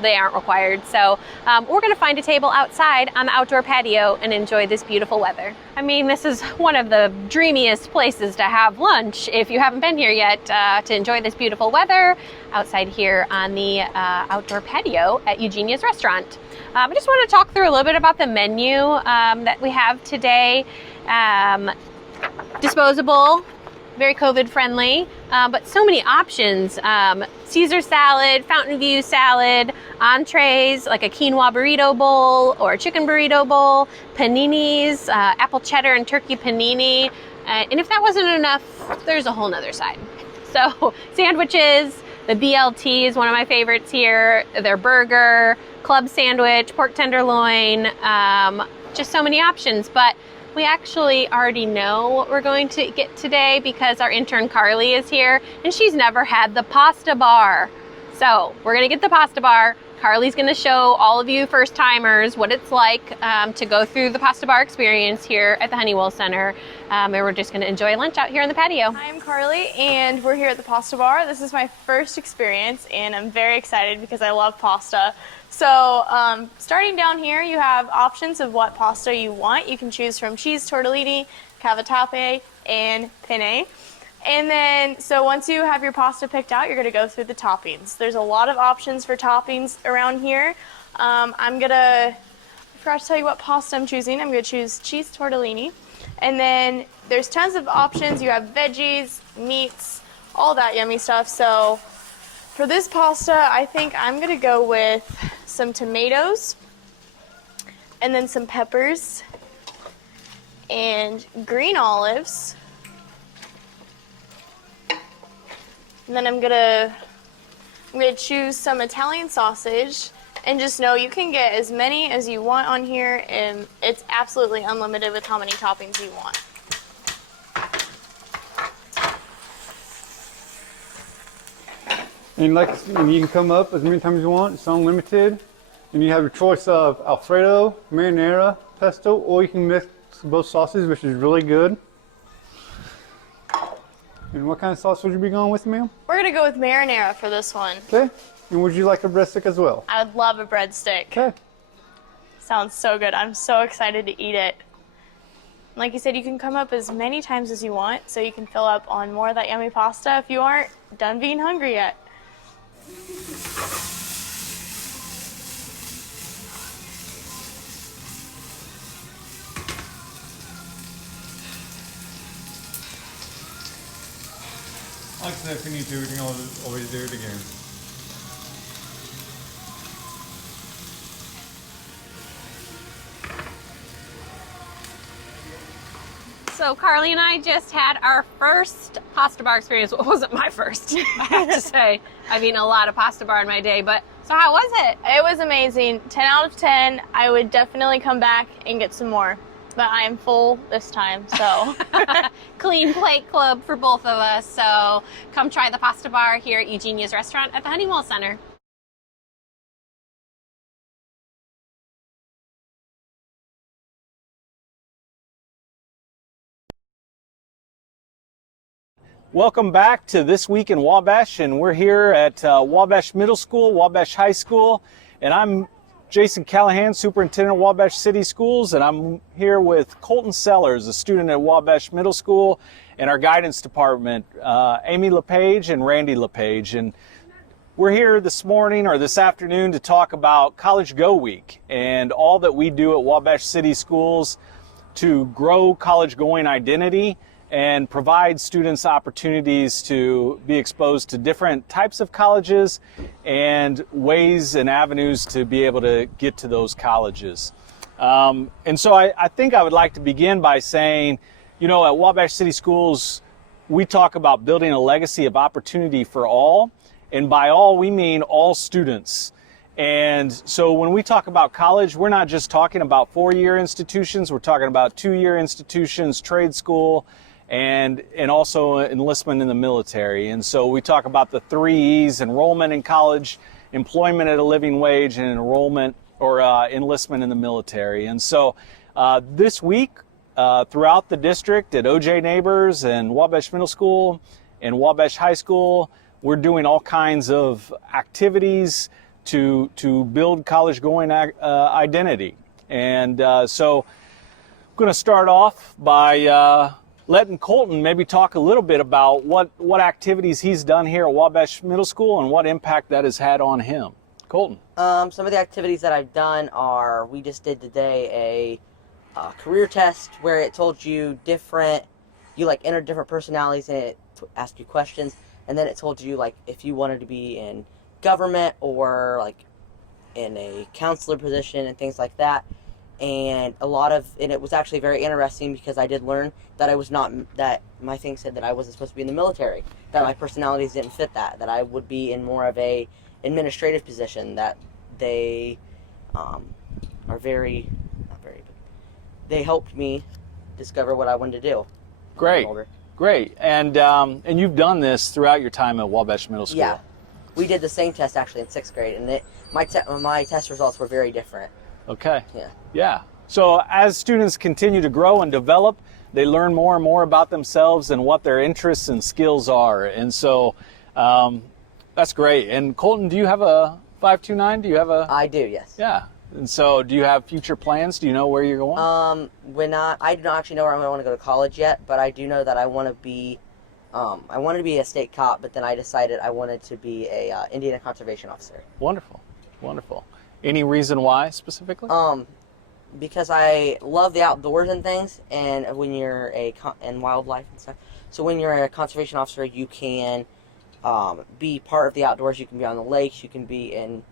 they aren't required. So we're going to find a table outside on the outdoor patio and enjoy this beautiful weather. I mean, this is one of the dreamiest places to have lunch if you haven't been here yet, to enjoy this beautiful weather outside here on the outdoor patio at Eugenia's Restaurant. I just want to talk through a little bit about the menu that we have today. Disposable, very COVID friendly, but so many options. Caesar salad, Fountain View salad, entrees like a quinoa burrito bowl or a chicken burrito bowl, paninis, apple cheddar and turkey panini. And if that wasn't enough, there's a whole nother side. So sandwiches, the BLT is one of my favorites here. Their burger, club sandwich, pork tenderloin, just so many options. But we actually already know what we're going to get today because our intern Carly is here and she's never had the pasta bar. So we're gonna get the pasta bar. Carly's gonna show all of you first timers what it's like to go through the pasta bar experience here at the Honeywell Center. And we're just gonna enjoy lunch out here on the patio. I'm Carly and we're here at the pasta bar. This is my first experience and I'm very excited because I love pasta. So starting down here, you have options of what pasta you want. You can choose from cheese tortellini, cavatappi, and penne. And then, so once you have your pasta picked out, you're gonna go through the toppings. There's a lot of options for toppings around here. I forgot to tell you what pasta I'm choosing. I'm gonna choose cheese tortellini. And then there's tons of options. You have veggies, meats, all that yummy stuff. So for this pasta, I think I'm gonna go with some tomatoes and then some peppers and green olives. And then I'm gonna choose some Italian sausage, and just know you can get as many as you want on here, and it's absolutely unlimited with how many toppings you want. And you can come up as many times as you want. It's unlimited. And you have your choice of Alfredo, marinara, pesto, or you can mix both sauces, which is really good. And what kind of sauce would you be going with, ma'am? We're gonna go with marinara for this one. Okay. And would you like a breadstick as well? I would love a breadstick. Okay. Sounds so good. I'm so excited to eat it. Like you said, you can come up as many times as you want, so you can fill up on more of that yummy pasta if you aren't done being hungry yet. Like I said, if you need to, we can always do it again. So Carly and I just had our first pasta bar experience. Well, it wasn't my first, I have to say. I've eaten a lot of pasta bar in my day, but so how was it? It was amazing. 10 out of 10. I would definitely come back and get some more. But I am full this time, so. Clean plate club for both of us. So come try the pasta bar here at Eugenia's Restaurant at the Honeywell Center. Welcome back to This Week in Wabash, and we're here at Wabash Middle School, Wabash High School, and I'm Jason Callahan, Superintendent of Wabash City Schools, and I'm here with Colton Sellers, a student at Wabash Middle School, and our guidance department, Amy LePage and Randy LePage. And we're here this morning or this afternoon to talk about College Go Week and all that we do at Wabash City Schools to grow college going identity and provide students opportunities to be exposed to different types of colleges and ways and avenues to be able to get to those colleges. And so I think I would like to begin by saying, you know, at Wabash City Schools, we talk about building a legacy of opportunity for all. And by all, we mean all students. And so when we talk about college, we're not just talking about 4-year institutions, we're talking about 2-year institutions, trade school, and also enlistment in the military. And so we talk about the 3 E's: enrollment in college, employment at a living wage, and enrollment or enlistment in the military. And so this week, throughout the district at OJ Neighbors and Wabash Middle School and Wabash High School, we're doing all kinds of activities to build college going identity. And so I'm going to start off by letting Colton maybe talk a little bit about what activities he's done here at Wabash Middle School and what impact that has had on him. Colton. Some of the activities that I've done are, we just did today a career test where it told you entered different personalities and it asked you questions, and then it told you like if you wanted to be in government or like in a counselor position and things like that. And it was actually very interesting because I did learn that my thing said that I wasn't supposed to be in the military, that my personalities didn't fit that I would be in more of a administrative position, that they are not very, but they helped me discover what I wanted to do. Great. And you've done this throughout your time at Wabash Middle School. Yeah. We did the same test actually in 6th grade, and my test results were very different. Okay. Yeah. So as students continue to grow and develop, they learn more and more about themselves and what their interests and skills are. And so that's great. And Colton, do you have a 529? I do, yes. Yeah. And so do you have future plans? Do you know where you're going? I do not actually know where I want to go to college yet, but I do know that I wanted to be a state cop, but then I decided I wanted to be a Indiana conservation officer. Wonderful. Any reason why specifically? Because I love the outdoors and things, and when you're and wildlife and stuff. So when you're a conservation officer, you can be part of the outdoors. You can be on the lakes. You can be in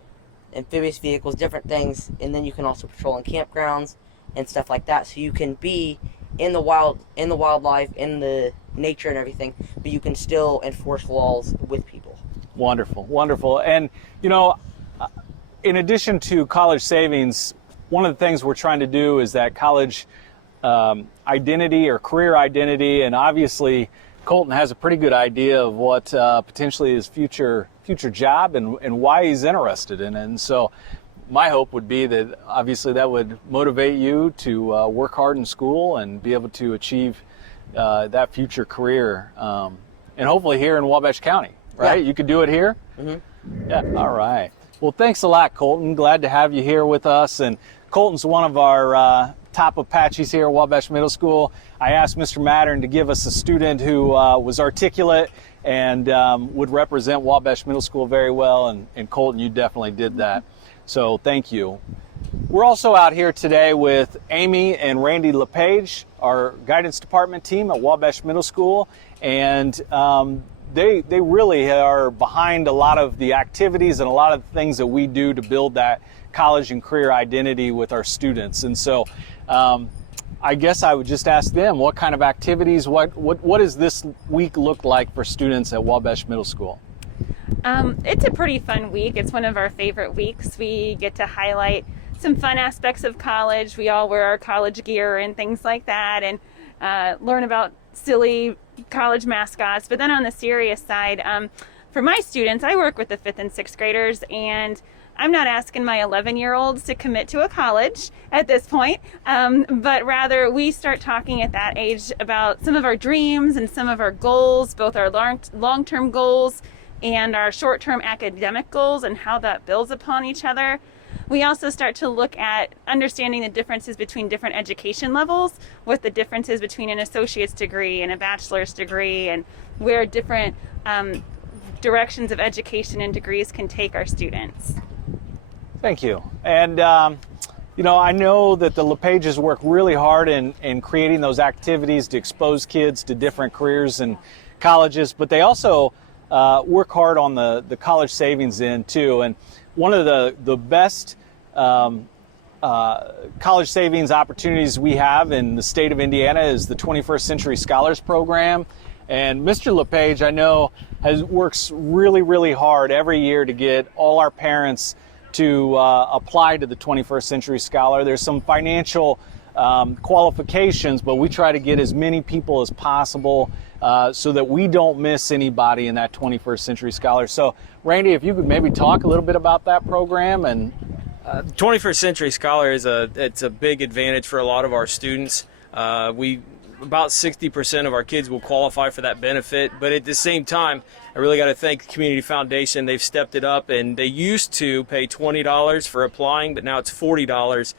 amphibious vehicles, different things, and then you can also patrol in campgrounds and stuff like that. So you can be in the wildlife, in the nature and everything, but you can still enforce laws with people. Wonderful. And you know, in addition to college savings, one of the things we're trying to do is that college identity or career identity, and obviously Colton has a pretty good idea of what potentially his future job and why he's interested in it. And so my hope would be that obviously that would motivate you to work hard in school and be able to achieve that future career, and hopefully here in Wabash County, right? Yeah. You could do it here? Mm-hmm. Yeah, all right. Well, thanks a lot, Colton. Glad to have you here with us. And Colton's one of our top Apaches here at Wabash Middle School. I asked Mr. Mattern to give us a student who was articulate and would represent Wabash Middle School very well, and Colton, you definitely did that. So thank you. We're also out here today with Amy and Randy LePage, our guidance department team at Wabash Middle School, and they really are behind a lot of the activities and a lot of the things that we do to build that college and career identity with our students. And so I guess I would just ask them what kind of activities, what does this week look like for students at Wabash Middle School? It's a pretty fun week. It's one of our favorite weeks. We get to highlight some fun aspects of college. We all wear our college gear and things like that, and learn about silly college mascots. But then on the serious side, for my students, I work with the 5th and 6th graders, and I'm not asking my 11-year-olds to commit to a college at this point, but rather we start talking at that age about some of our dreams and some of our goals, both our long-term goals and our short-term academic goals, and how that builds upon each other. We also start to look at understanding the differences between different education levels, what the differences between an associate's degree and a bachelor's degree, and where different directions of education and degrees can take our students. Thank you. And, you know, I know that the LePages work really hard in creating those activities to expose kids to different careers and colleges, but they also work hard on the college savings end too. And one of the best college savings opportunities we have in the state of Indiana is the 21st Century Scholars Program. And Mr. LePage, I know, works really, really hard every year to get all our parents to apply to the 21st Century Scholar. There's some financial qualifications, but we try to get as many people as possible so that we don't miss anybody in that 21st Century Scholar. So, Randy, if you could maybe talk a little bit about that program. And 21st Century Scholar it's a big advantage for a lot of our students. About 60% of our kids will qualify for that benefit, but at the same time, I really got to thank the Community Foundation. They've stepped it up, and they used to pay $20 for applying, but now it's $40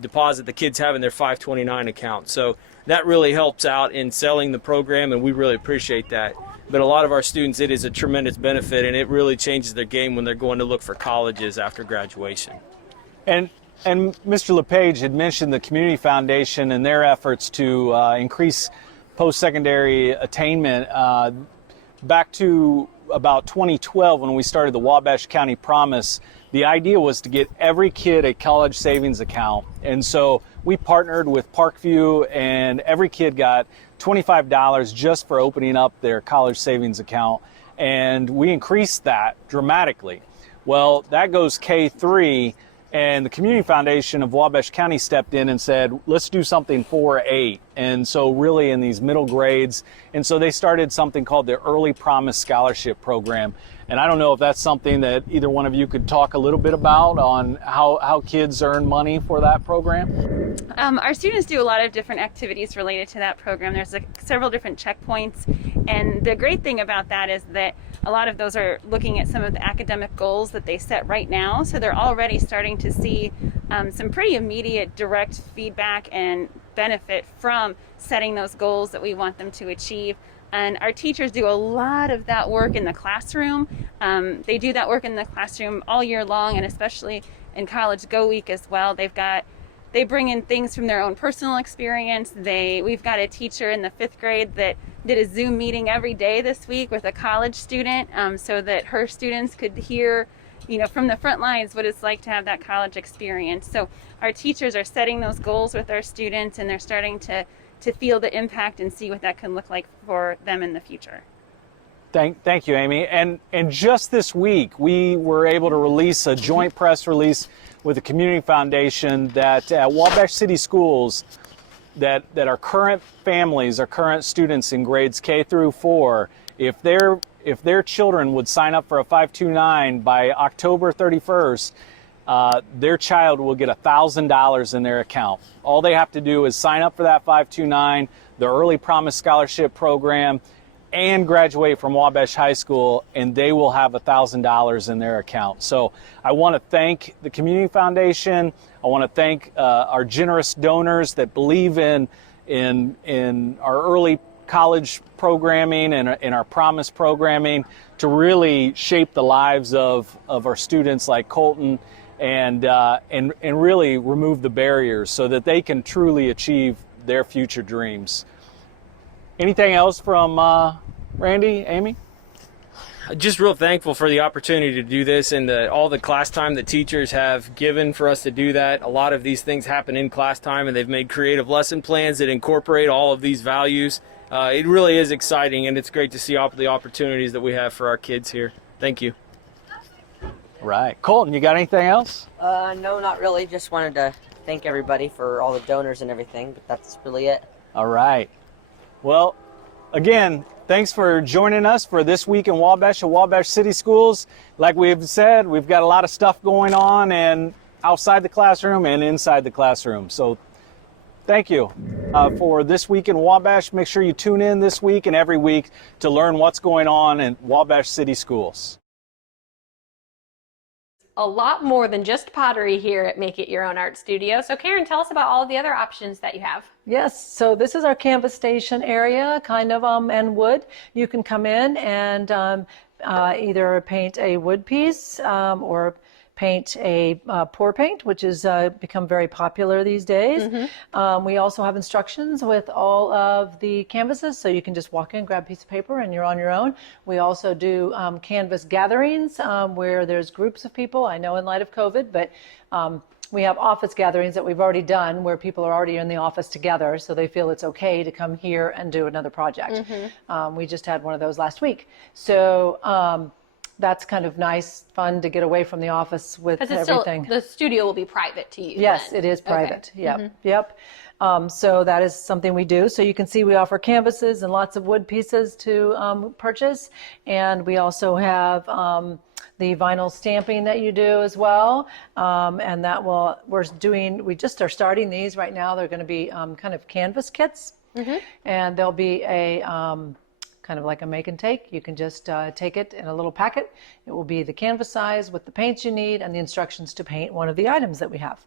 deposit the kids have in their 529 account. So that really helps out in selling the program, and we really appreciate that. But a lot of our students, it is a tremendous benefit, and it really changes their game when they're going to look for colleges after graduation. And Mr. LePage had mentioned the Community Foundation and their efforts to increase post-secondary attainment. Back to about 2012, when we started the Wabash County Promise, the idea was to get every kid a college savings account. And so we partnered with Parkview, and every kid got $25 just for opening up their college savings account. And we increased that dramatically. Well, that goes K-3. And the Community Foundation of Wabash County stepped in and said, let's do something for 8. And so really in these middle grades. And so they started something called the Early Promise Scholarship Program. And I don't know if that's something that either one of you could talk a little bit about on how kids earn money for that program. Our students do a lot of different activities related to that program. There's several different checkpoints. And the great thing about that is that a lot of those are looking at some of the academic goals that they set right now. So they're already starting to see some pretty immediate direct feedback and benefit from setting those goals that we want them to achieve. And our teachers do a lot of that work in the classroom. They do that work in the classroom all year long, and especially in College Go Week as well. They bring in things from their own personal experience. We've got a teacher in the 5th grade that did a Zoom meeting every day this week with a college student so that her students could hear, from the front lines what it's like to have that college experience. So our teachers are setting those goals with our students, and they're starting to feel the impact and see what that can look like for them in the future. Thank you, Amy. And just this week, we were able to release a joint press release with the Community Foundation that at Wabash City Schools, that our current families, our current students in grades K through 4, if their children would sign up for a 529 by October 31st, their child will get $1,000 in their account. All they have to do is sign up for that 529, the Early Promise Scholarship Program, and graduate from Wabash High School, and they will have $1,000 in their account. So I want to thank the Community Foundation. I want to thank our generous donors that believe in our early college programming and in our Promise programming to really shape the lives of our students like Colton and really remove the barriers so that they can truly achieve their future dreams. Anything else from Randy, Amy? Just real thankful for the opportunity to do this and all the class time that teachers have given for us to do that. A lot of these things happen in class time, and they've made creative lesson plans that incorporate all of these values. It really is exciting, and it's great to see all the opportunities that we have for our kids here. Thank you. Right. Colton, you got anything else? No, not really. Just wanted to thank everybody for all the donors and everything, but that's really it. All right. Well, again, Thanks for joining us for This Week in Wabash at Wabash City Schools. Like we've said, we've got a lot of stuff going on and outside the classroom and inside the classroom. So thank you for This Week in Wabash. Make sure you tune in this week and every week to learn what's going on in Wabash City Schools. A lot more than just pottery here at Make It Your Own Art Studio. So Karen, tell us about all of the other options that you have. Yes, so this is our canvas station area, kind of, and wood. You can come in and either paint a wood piece or paint a pour paint, which has become very popular these days. We also have instructions with all of the canvases, so you can just walk in, grab a piece of paper, and you're on your own. We also do canvas gatherings where there's groups of people. I know in light of COVID, but we have office gatherings that we've already done where people are already in the office together, so they feel it's okay to come here and do another project. We just had one of those last week. So that's kind of nice, fun to get away from the office with everything. The studio will be private to you. Yes, then. it is private. Okay. Yep. So that is something we do. So you can see we offer canvases and lots of wood pieces to purchase. And we also have the vinyl stamping that you do as well. And that we just are starting these right now. They're going to be kind of canvas kits. And there'll be a kind of like a make and take. You can just take it in a little packet. It will be the canvas size with the paints you need and the instructions to paint one of the items that we have.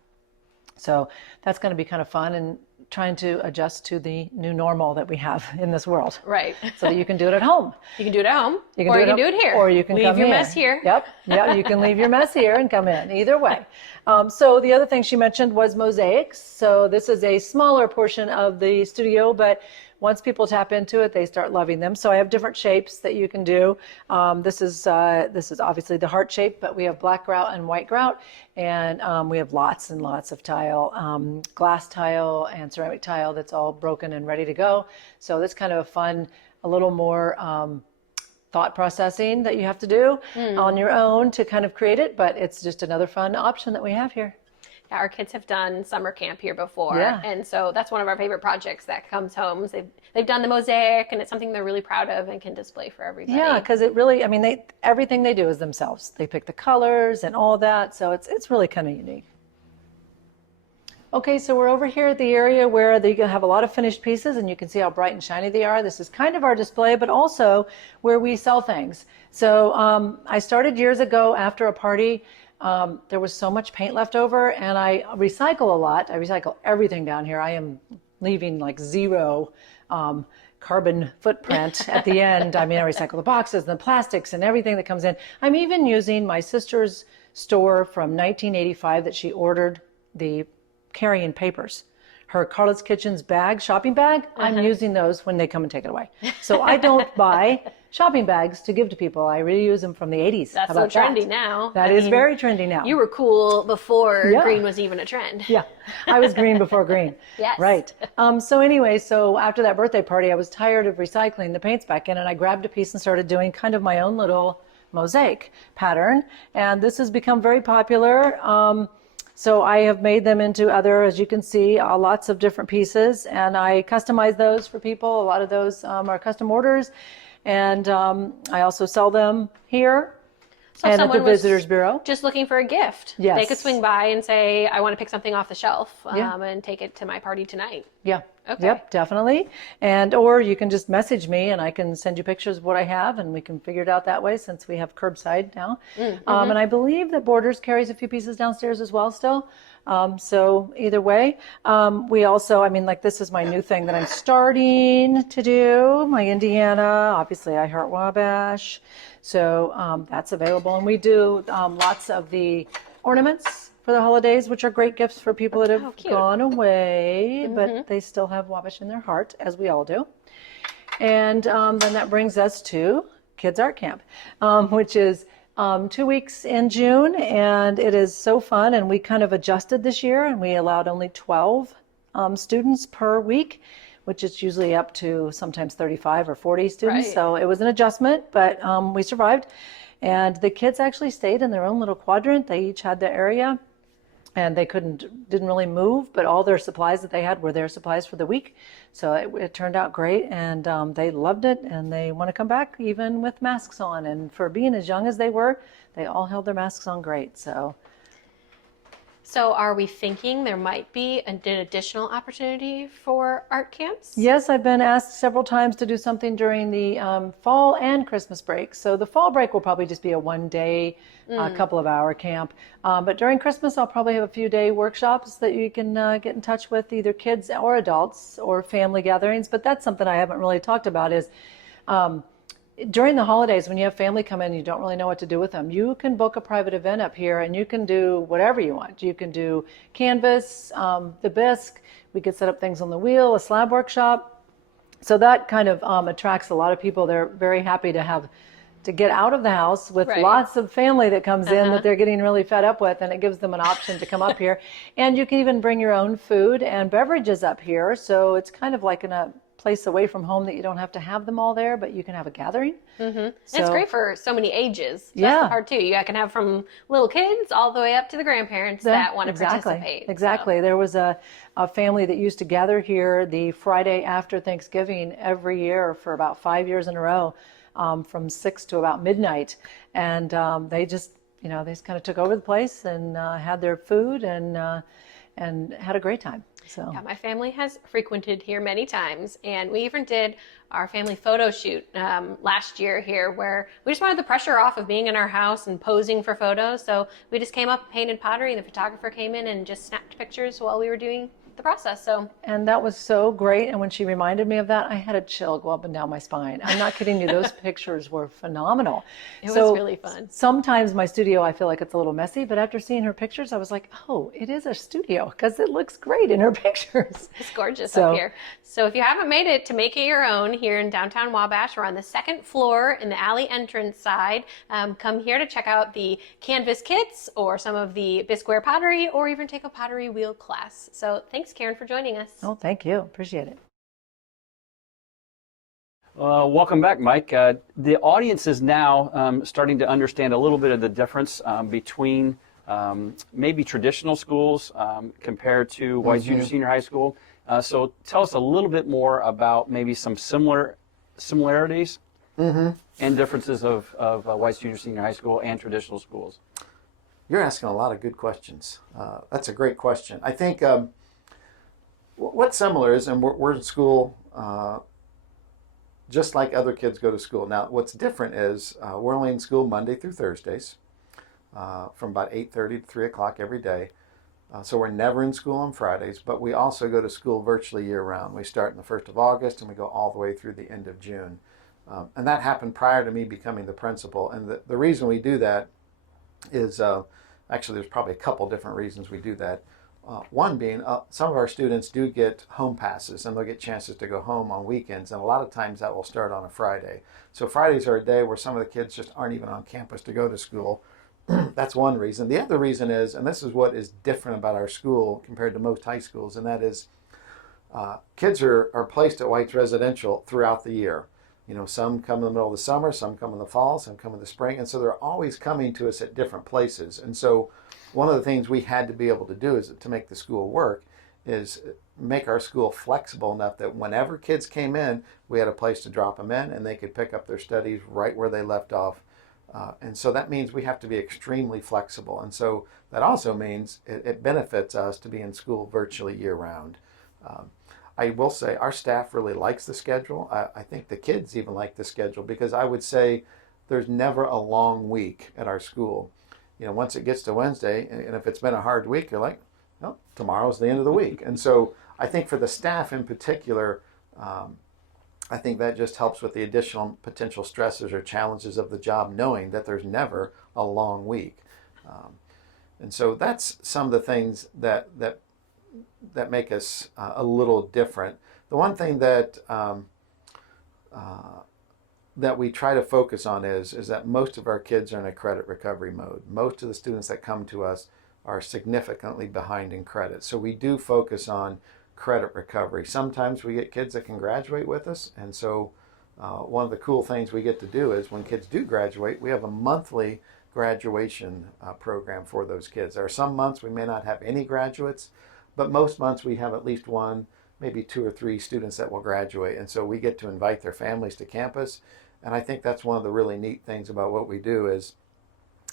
So that's going to be kind of fun and trying to adjust to the new normal that we have in this world. Right. So that you can do it at home. You can do it at home, or you can do it here. Or you can leave your mess here. Yep. You can leave your mess here and come in. Either way. So the other thing she mentioned was mosaics. So this is a smaller portion of the studio, but once people tap into it, they start loving them. So I have different shapes that you can do. This is obviously the heart shape, but we have black grout and white grout, and we have lots and lots of tile, glass tile and ceramic tile that's all broken and ready to go. So that's kind of a fun, a little more thought processing that you have to do on your own to kind of create it, but it's just another fun option that we have here. Yeah, our kids have done summer camp here before, and so that's one of our favorite projects that comes home. They've done the mosaic, and it's something they're really proud of and can display for everybody. Yeah, because it really, I mean, everything they do is themselves. They pick the colors and all that, so it's really kind of unique. Okay, so we're over here at the area where you have a lot of finished pieces, and you can see how bright and shiny they are. This is kind of our display, but also where we sell things. So I started years ago after a party. There was so much paint left over, and I recycle a lot. I recycle everything down here. I am leaving like zero carbon footprint at the end. I mean, I recycle the boxes and the plastics and everything that comes in. I'm even using my sister's store from 1985 that she ordered the carrying papers. Her Carla's Kitchen's bag, shopping bag, I'm using those when they come and take it away. So I don't buy shopping bags to give to people. I reuse them from the 80s. That's so trendy now. That is very trendy now. You were cool before green was even a trend. Yeah, I was green before green. Yes. Right. So anyway, so after that birthday party, I was tired of recycling the paints back in, and I grabbed a piece and started doing kind of my own little mosaic pattern. And this has become very popular. So I have made them into other, as you can see, lots of different pieces, and I customize those for people. A lot of those are custom orders, and I also sell them here So and at the someone was Visitors Bureau. just looking for a gift. Yes. They could swing by and say, I want to pick something off the shelf and take it to my party tonight. Yeah. Okay. Yep, definitely. Or you can just message me and I can send you pictures of what I have, and we can figure it out that way since we have curbside now. And I believe that Borders carries a few pieces downstairs as well still. So either way, we also, I mean, like this is my new thing that I'm starting to do, my Indiana, obviously I Heart Wabash. So that's available. And we do lots of the ornaments for the holidays, which are great gifts for people that have gone away, but they still have Wabash in their heart, as we all do. And then that brings us to Kids Art Camp, which is 2 weeks in June, and it is so fun. And we kind of adjusted this year, and we allowed only 12 students per week, which is usually up to sometimes 35 or 40 students. Right. So it was an adjustment, but we survived. And the kids actually stayed in their own little quadrant. They each had their area. and they didn't really move, but all their supplies that they had were their supplies for the week. So it turned out great, and they loved it, and they want to come back even with masks on. And for being as young as they were, they all held their masks on great. So are we thinking there might be an additional opportunity for art camps? Yes, I've been asked several times to do something during the fall and Christmas break. So the fall break will probably just be a one-day, couple of hour camp. But during Christmas, I'll probably have a few day workshops that you can get in touch with, either kids or adults or family gatherings. But that's something I haven't really talked about is during the holidays, when you have family come in, you don't really know what to do with them. You can book a private event up here, and you can do whatever you want. You can do canvas, the bisque. We could set up things on the wheel, a slab workshop. So that kind of attracts a lot of people. They're very happy to get out of the house with lots of family that comes in that they're getting really fed up with, and it gives them an option to come up here. And you can even bring your own food and beverages up here. So it's kind of like in a place away from home that you don't have to have them all there, but you can have a gathering. So, it's great for so many ages. That's the part too. You can have from little kids all the way up to the grandparents that want to participate. Exactly. There was a family that used to gather here the Friday after Thanksgiving every year for about 5 years in a row, from 6 to about midnight. And they just kind of took over the place and had their food and had a great time. So. Yeah, my family has frequented here many times, and we even did our family photo shoot last year here, where we just wanted the pressure off of being in our house and posing for photos. So we just came up, painted pottery, and the photographer came in and just snapped pictures while we were doing the process. And that was so great. And when she reminded me of that, I had a chill go up and down my spine. I'm not kidding you. Those pictures were phenomenal. It was really fun. Sometimes my studio, I feel like it's a little messy, but after seeing her pictures, I was like, oh, it is a studio because it looks great in her pictures. It's gorgeous up here. So if you haven't made it to make it your own here in downtown Wabash, we're on the second floor in the alley entrance side. Come here to check out the canvas kits or some of the bisqueware pottery, or even take a pottery wheel class. So thanks, Karen, for joining us. Oh, thank you. Appreciate it. Welcome back, Mike. The audience is now starting to understand a little bit of the difference between maybe traditional schools compared to White's Junior Senior High School. So tell us a little bit more about maybe some similarities and differences of White's Junior Senior High School and traditional schools. You're asking a lot of good questions. That's a great question. I think what's similar is, and we're in school just like other kids go to school. Now, what's different is we're only in school Monday through Thursdays from about 8:30 to 3 o'clock every day. So we're never in school on Fridays, but we also go to school virtually year-round. We start on the 1st of August and we go all the way through the end of June. And that happened prior to me becoming the principal. And the reason we do that is, actually there's probably a couple different reasons we do that. One being, some of our students do get home passes and they'll get chances to go home on weekends, and a lot of times that will start on a Friday. So Fridays are a day where some of the kids just aren't even on campus to go to school. That's one reason. The other reason is, and this is what is different about our school compared to most high schools, and that is kids are placed at White's Residential throughout the year. Some come in the middle of the summer, some come in the fall, some come in the spring, and so they're always coming to us at different places. And so one of the things we had to be able to do is to make the school work is make our school flexible enough that whenever kids came in, we had a place to drop them in and they could pick up their studies right where they left off. And so that means we have to be extremely flexible. And so that also means it benefits us to be in school virtually year-round. I will say our staff really likes the schedule. I think the kids even like the schedule, because I would say there's never a long week at our school. Once it gets to Wednesday, and if it's been a hard week, you're like, well, tomorrow's the end of the week. And so I think for the staff in particular, I think that just helps with the additional potential stresses or challenges of the job, knowing that there's never a long week. And so that's some of the things that make us a little different. The one thing that that we try to focus on is that most of our kids are in a credit recovery mode. Most of the students that come to us are significantly behind in credit. So we do focus on credit recovery. Sometimes we get kids that can graduate with us, and so one of the cool things we get to do is when kids do graduate, we have a monthly graduation program for those kids. There are some months we may not have any graduates, but most months we have at least one, maybe 2 or 3 students that will graduate. And so we get to invite their families to campus. And I think that's one of the really neat things about what we do is,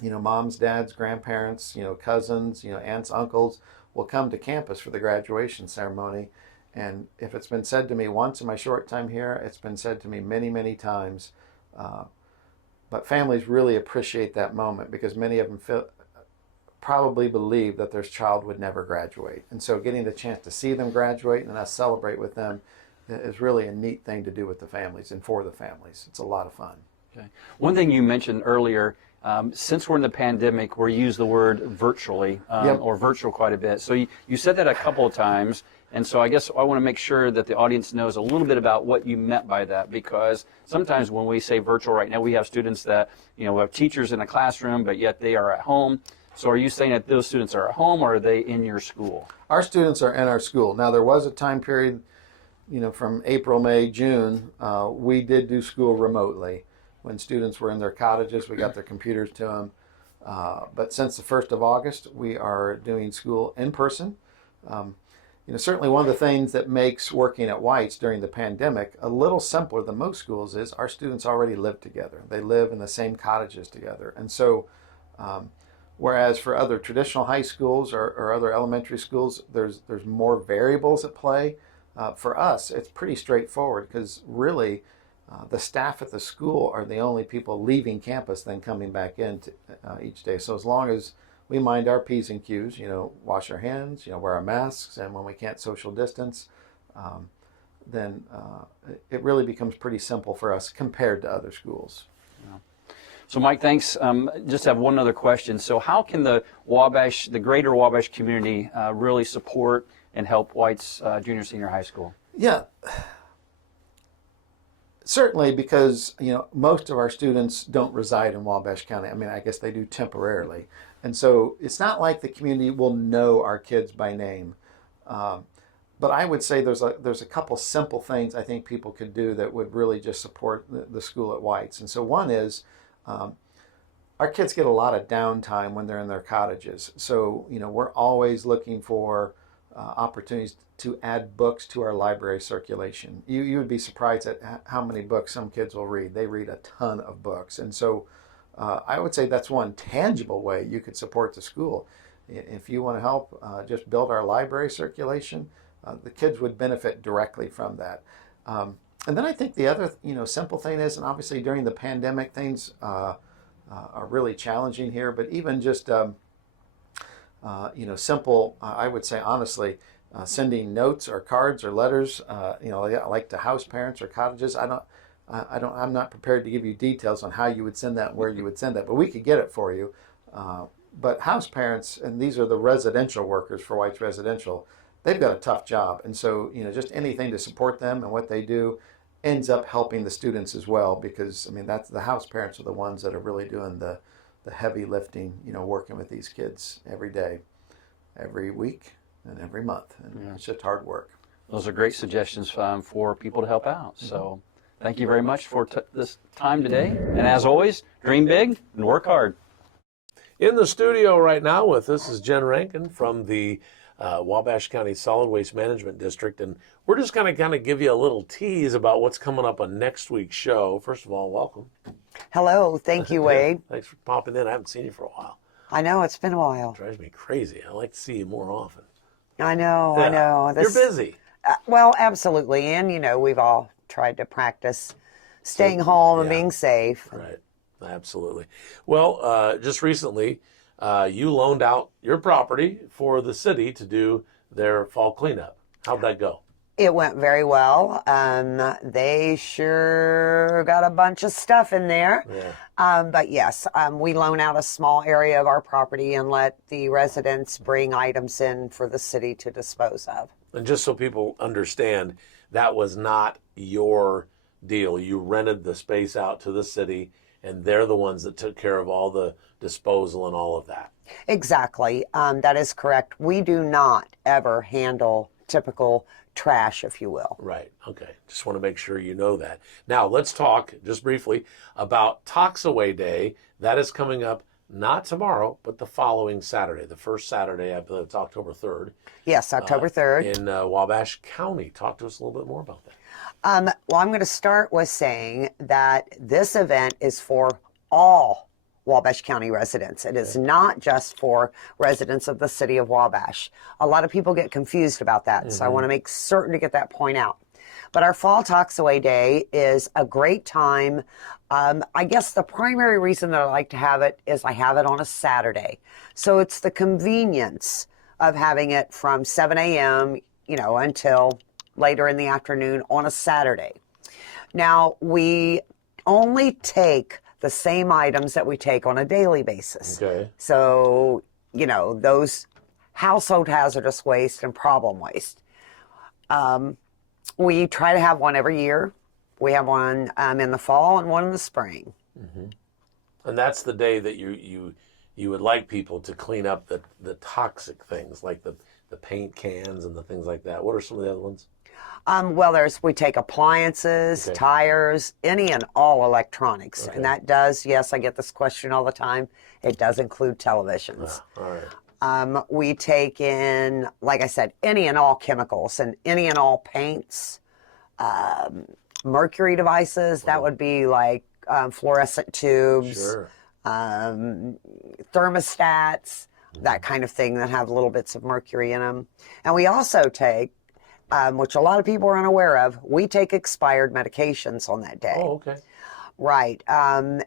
moms, dads, grandparents, cousins, aunts, uncles will come to campus for the graduation ceremony. And if it's been said to me once in my short time here, it's been said to me many, many times. But families really appreciate that moment because many of them probably believe that their child would never graduate. And so getting the chance to see them graduate and us celebrate with them is really a neat thing to do with the families and for the families. It's a lot of fun. Okay. One thing you mentioned earlier, since we're in the pandemic, we use the word virtually or virtual quite a bit. So you said that a couple of times. And so I guess I want to make sure that the audience knows a little bit about what you meant by that, because sometimes when we say virtual right now, we have students that, we have teachers in a classroom, but yet they are at home. So are you saying that those students are at home or are they in your school? Our students are in our school. Now there was a time period, from April, May, June, we did do school remotely. When students were in their cottages, we got their computers to them. But since the 1st of August, we are doing school in person. Certainly one of the things that makes working at White's during the pandemic a little simpler than most schools is our students already live together. They live in the same cottages together. And so whereas for other traditional high schools or other elementary schools, there's more variables at play. For us, it's pretty straightforward because really the staff at the school are the only people leaving campus then coming back in each day. So as long as we mind our P's and Q's, wash our hands, wear our masks, and when we can't social distance, then it really becomes pretty simple for us compared to other schools. Yeah. So Mike, thanks. Just have one other question. So how can the greater Wabash community really support and help White's Junior Senior High School? Yeah. Certainly, because most of our students don't reside in Wabash County. I mean, I guess they do temporarily, and so it's not like the community will know our kids by name. But I would say there's a couple simple things I think people could do that would really just support the school at White's. And so one is our kids get a lot of downtime when they're in their cottages. So we're always looking for opportunities to add books to our library circulation. You would be surprised at how many books some kids will read. They read a ton of books. And so I would say that's one tangible way you could support the school. If you want to help just build our library circulation, the kids would benefit directly from that. And then I think the other simple thing is, and obviously during the pandemic things are really challenging here, but even just simple, I would say honestly, sending notes or cards or letters, like to house parents or cottages. I'm not prepared to give you details on how you would send that and where you would send that, but we could get it for you. But house parents, and these are the residential workers for White's Residential, they've got a tough job. And so, just anything to support them and what they do ends up helping the students as well, because, that's the house parents are the ones that are really doing the heavy lifting, working with these kids every day, every week, and every month. And it's just hard work. Those are great suggestions for people to help out. So thank you very much for this time today. And as always, dream big and work hard. In the studio right now with us is Jen Rankin from the Wabash County Solid Waste Management District, and we're just going to kind of give you a little tease about what's coming up on next week's show. First of all, welcome. Hello, thank you, Wade. Thanks for popping in. I haven't seen you for a while. I know, it's been a while. It drives me crazy. I like to see you more often. I know. You're busy. Well, absolutely, and we've all tried to practice staying home and being safe. Right, absolutely. Well, just recently, you loaned out your property for the city to do their fall cleanup. How'd that go? It went very well. They sure got a bunch of stuff in there. Yeah. But yes, we loan out a small area of our property and let the residents bring items in for the city to dispose of. And just so people understand, that was not your deal. You rented the space out to the city, and they're the ones that took care of all the disposal and all of that. Exactly. That is correct. We do not ever handle typical trash, if you will. Right. Okay. Just want to make sure you know that. Now, let's talk just briefly about Toxaway Day. That is coming up not tomorrow, but the following Saturday, the first Saturday, I believe it's October 3rd. Yes, October 3rd. In Wabash County. Talk to us a little bit more about that. Well, I'm going to start with saying that this event is for all Wabash County residents. It is not just for residents of the city of Wabash. A lot of people get confused about that, so I want to make certain to get that point out. But our Fall Talks Away Day is a great time. I guess the primary reason that I like to have it is I have it on a Saturday. So it's the convenience of having it from 7 a.m., until later in the afternoon on a Saturday. Now, we only take the same items that we take on a daily basis. Okay. So, those household hazardous waste and problem waste. We try to have one every year. We have one in the fall and one in the spring. Mm-hmm. And that's the day that you would like people to clean up the toxic things, like the paint cans and the things like that. What are some of the other ones? Well, we take appliances, tires, any and all electronics. Okay. And that does, yes, I get this question all the time. It does include televisions. All right. We take in, like I said, any and all chemicals and any and all paints, mercury devices. That would be like fluorescent tubes, Sure. thermostats, that kind of thing that have little bits of mercury in them. And we also take, which a lot of people are unaware of, we take expired medications on that day. Oh, okay. Right. And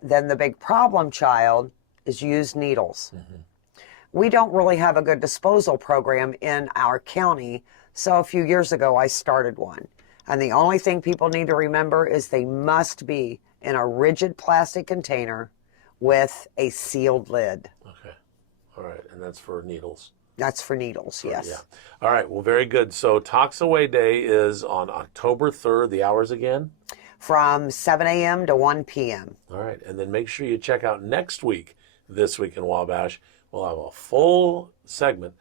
then the big problem child is used needles. Mm-hmm. We don't really have a good disposal program in our county, so a few years ago I started one. And the only thing people need to remember is they must be in a rigid plastic container with a sealed lid. Okay. All right. And that's for needles. That's for needles, yes. Yeah. All right. Well, very good. So Talks Away Day is on October 3rd. The hours again? From 7 a.m. to 1 p.m. All right. And then make sure you check out next week, This Week in Wabash. We'll have a full segment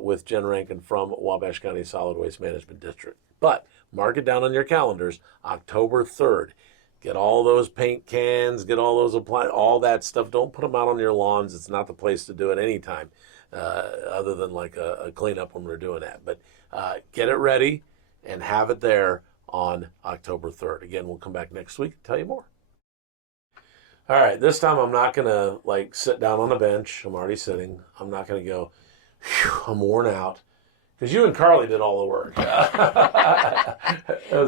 with Jen Rankin from Wabash County Solid Waste Management District. But mark it down on your calendars, October 3rd. Get all those paint cans, get all those all that stuff. Don't put them out on your lawns. It's not the place to do it anytime, other than like a cleanup when we're doing that. But get it ready and have it there on October 3rd. Again, we'll come back next week and tell you more. All right, this time I'm not going to sit down on a bench. I'm already sitting. I'm not going to go, I'm worn out. Because you and Carly did all the work.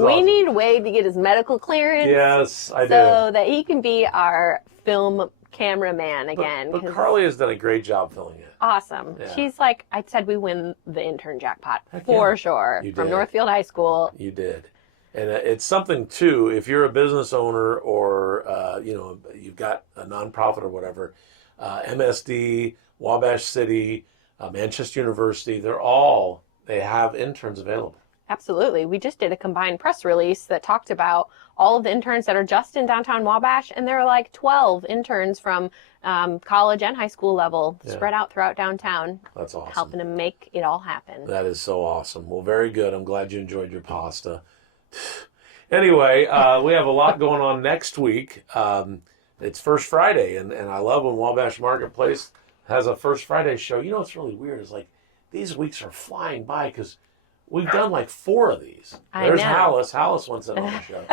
We need Wade to get his medical clearance. Yes, I do. So that he can be our film cameraman again. But Carly has done a great job filming it. Awesome. Yeah. She's like, I said we win the intern jackpot for sure. You From did. Northfield High School. You did. And it's something, too, if you're a business owner or, you've got a nonprofit or whatever, MSD, Wabash City, Manchester University, they have interns available. Absolutely. We just did a combined press release that talked about all of the interns that are just in downtown Wabash, and there are like 12 interns from college and high school level spread out throughout downtown. That's awesome. Helping to make it all happen. That is so awesome. Well, very good. I'm glad you enjoyed your pasta. Anyway, we have a lot going on next week. It's First Friday, and I love when Wabash Marketplace has a First Friday show. You know what's really weird is these weeks are flying by because we've done 4 of these. There's Hallis. Hallis wants it on the show.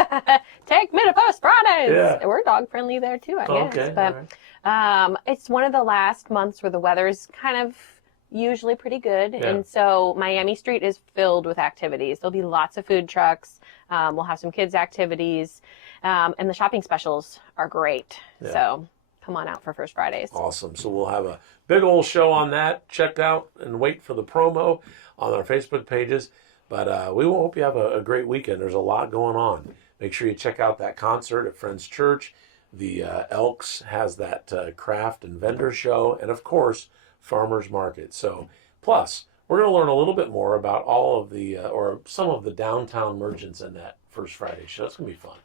Take me to First Fridays. Yeah. We're dog friendly there too, I guess. Okay. But it's one of the last months where the weather's kind of usually pretty good. Yeah. And so Miami Street is filled with activities. There'll be lots of food trucks. We'll have some kids activities. And the shopping specials are great. Yeah. So come on out for First Fridays. Awesome. So we'll have a big old show on that. Check out and wait for the promo on our Facebook pages. But we hope you have a great weekend. There's a lot going on. Make sure you check out that concert at Friends Church. The Elks has that craft and vendor show. And, of course, Farmers Market. So, plus, we're going to learn a little bit more about all of the, or some of the downtown merchants in that First Friday show. It's going to be fun.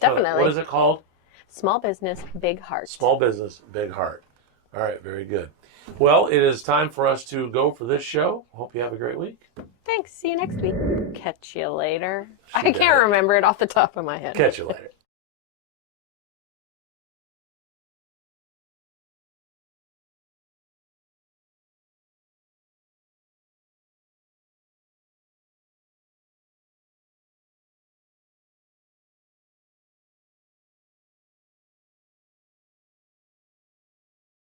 Definitely. What is it called? Small Business, Big Heart. Small Business, Big Heart. All right, very good. Well, it is time for us to go for this show. Hope you have a great week. Thanks. See you next week. Catch you later. I can't remember it off the top of my head. Catch you later.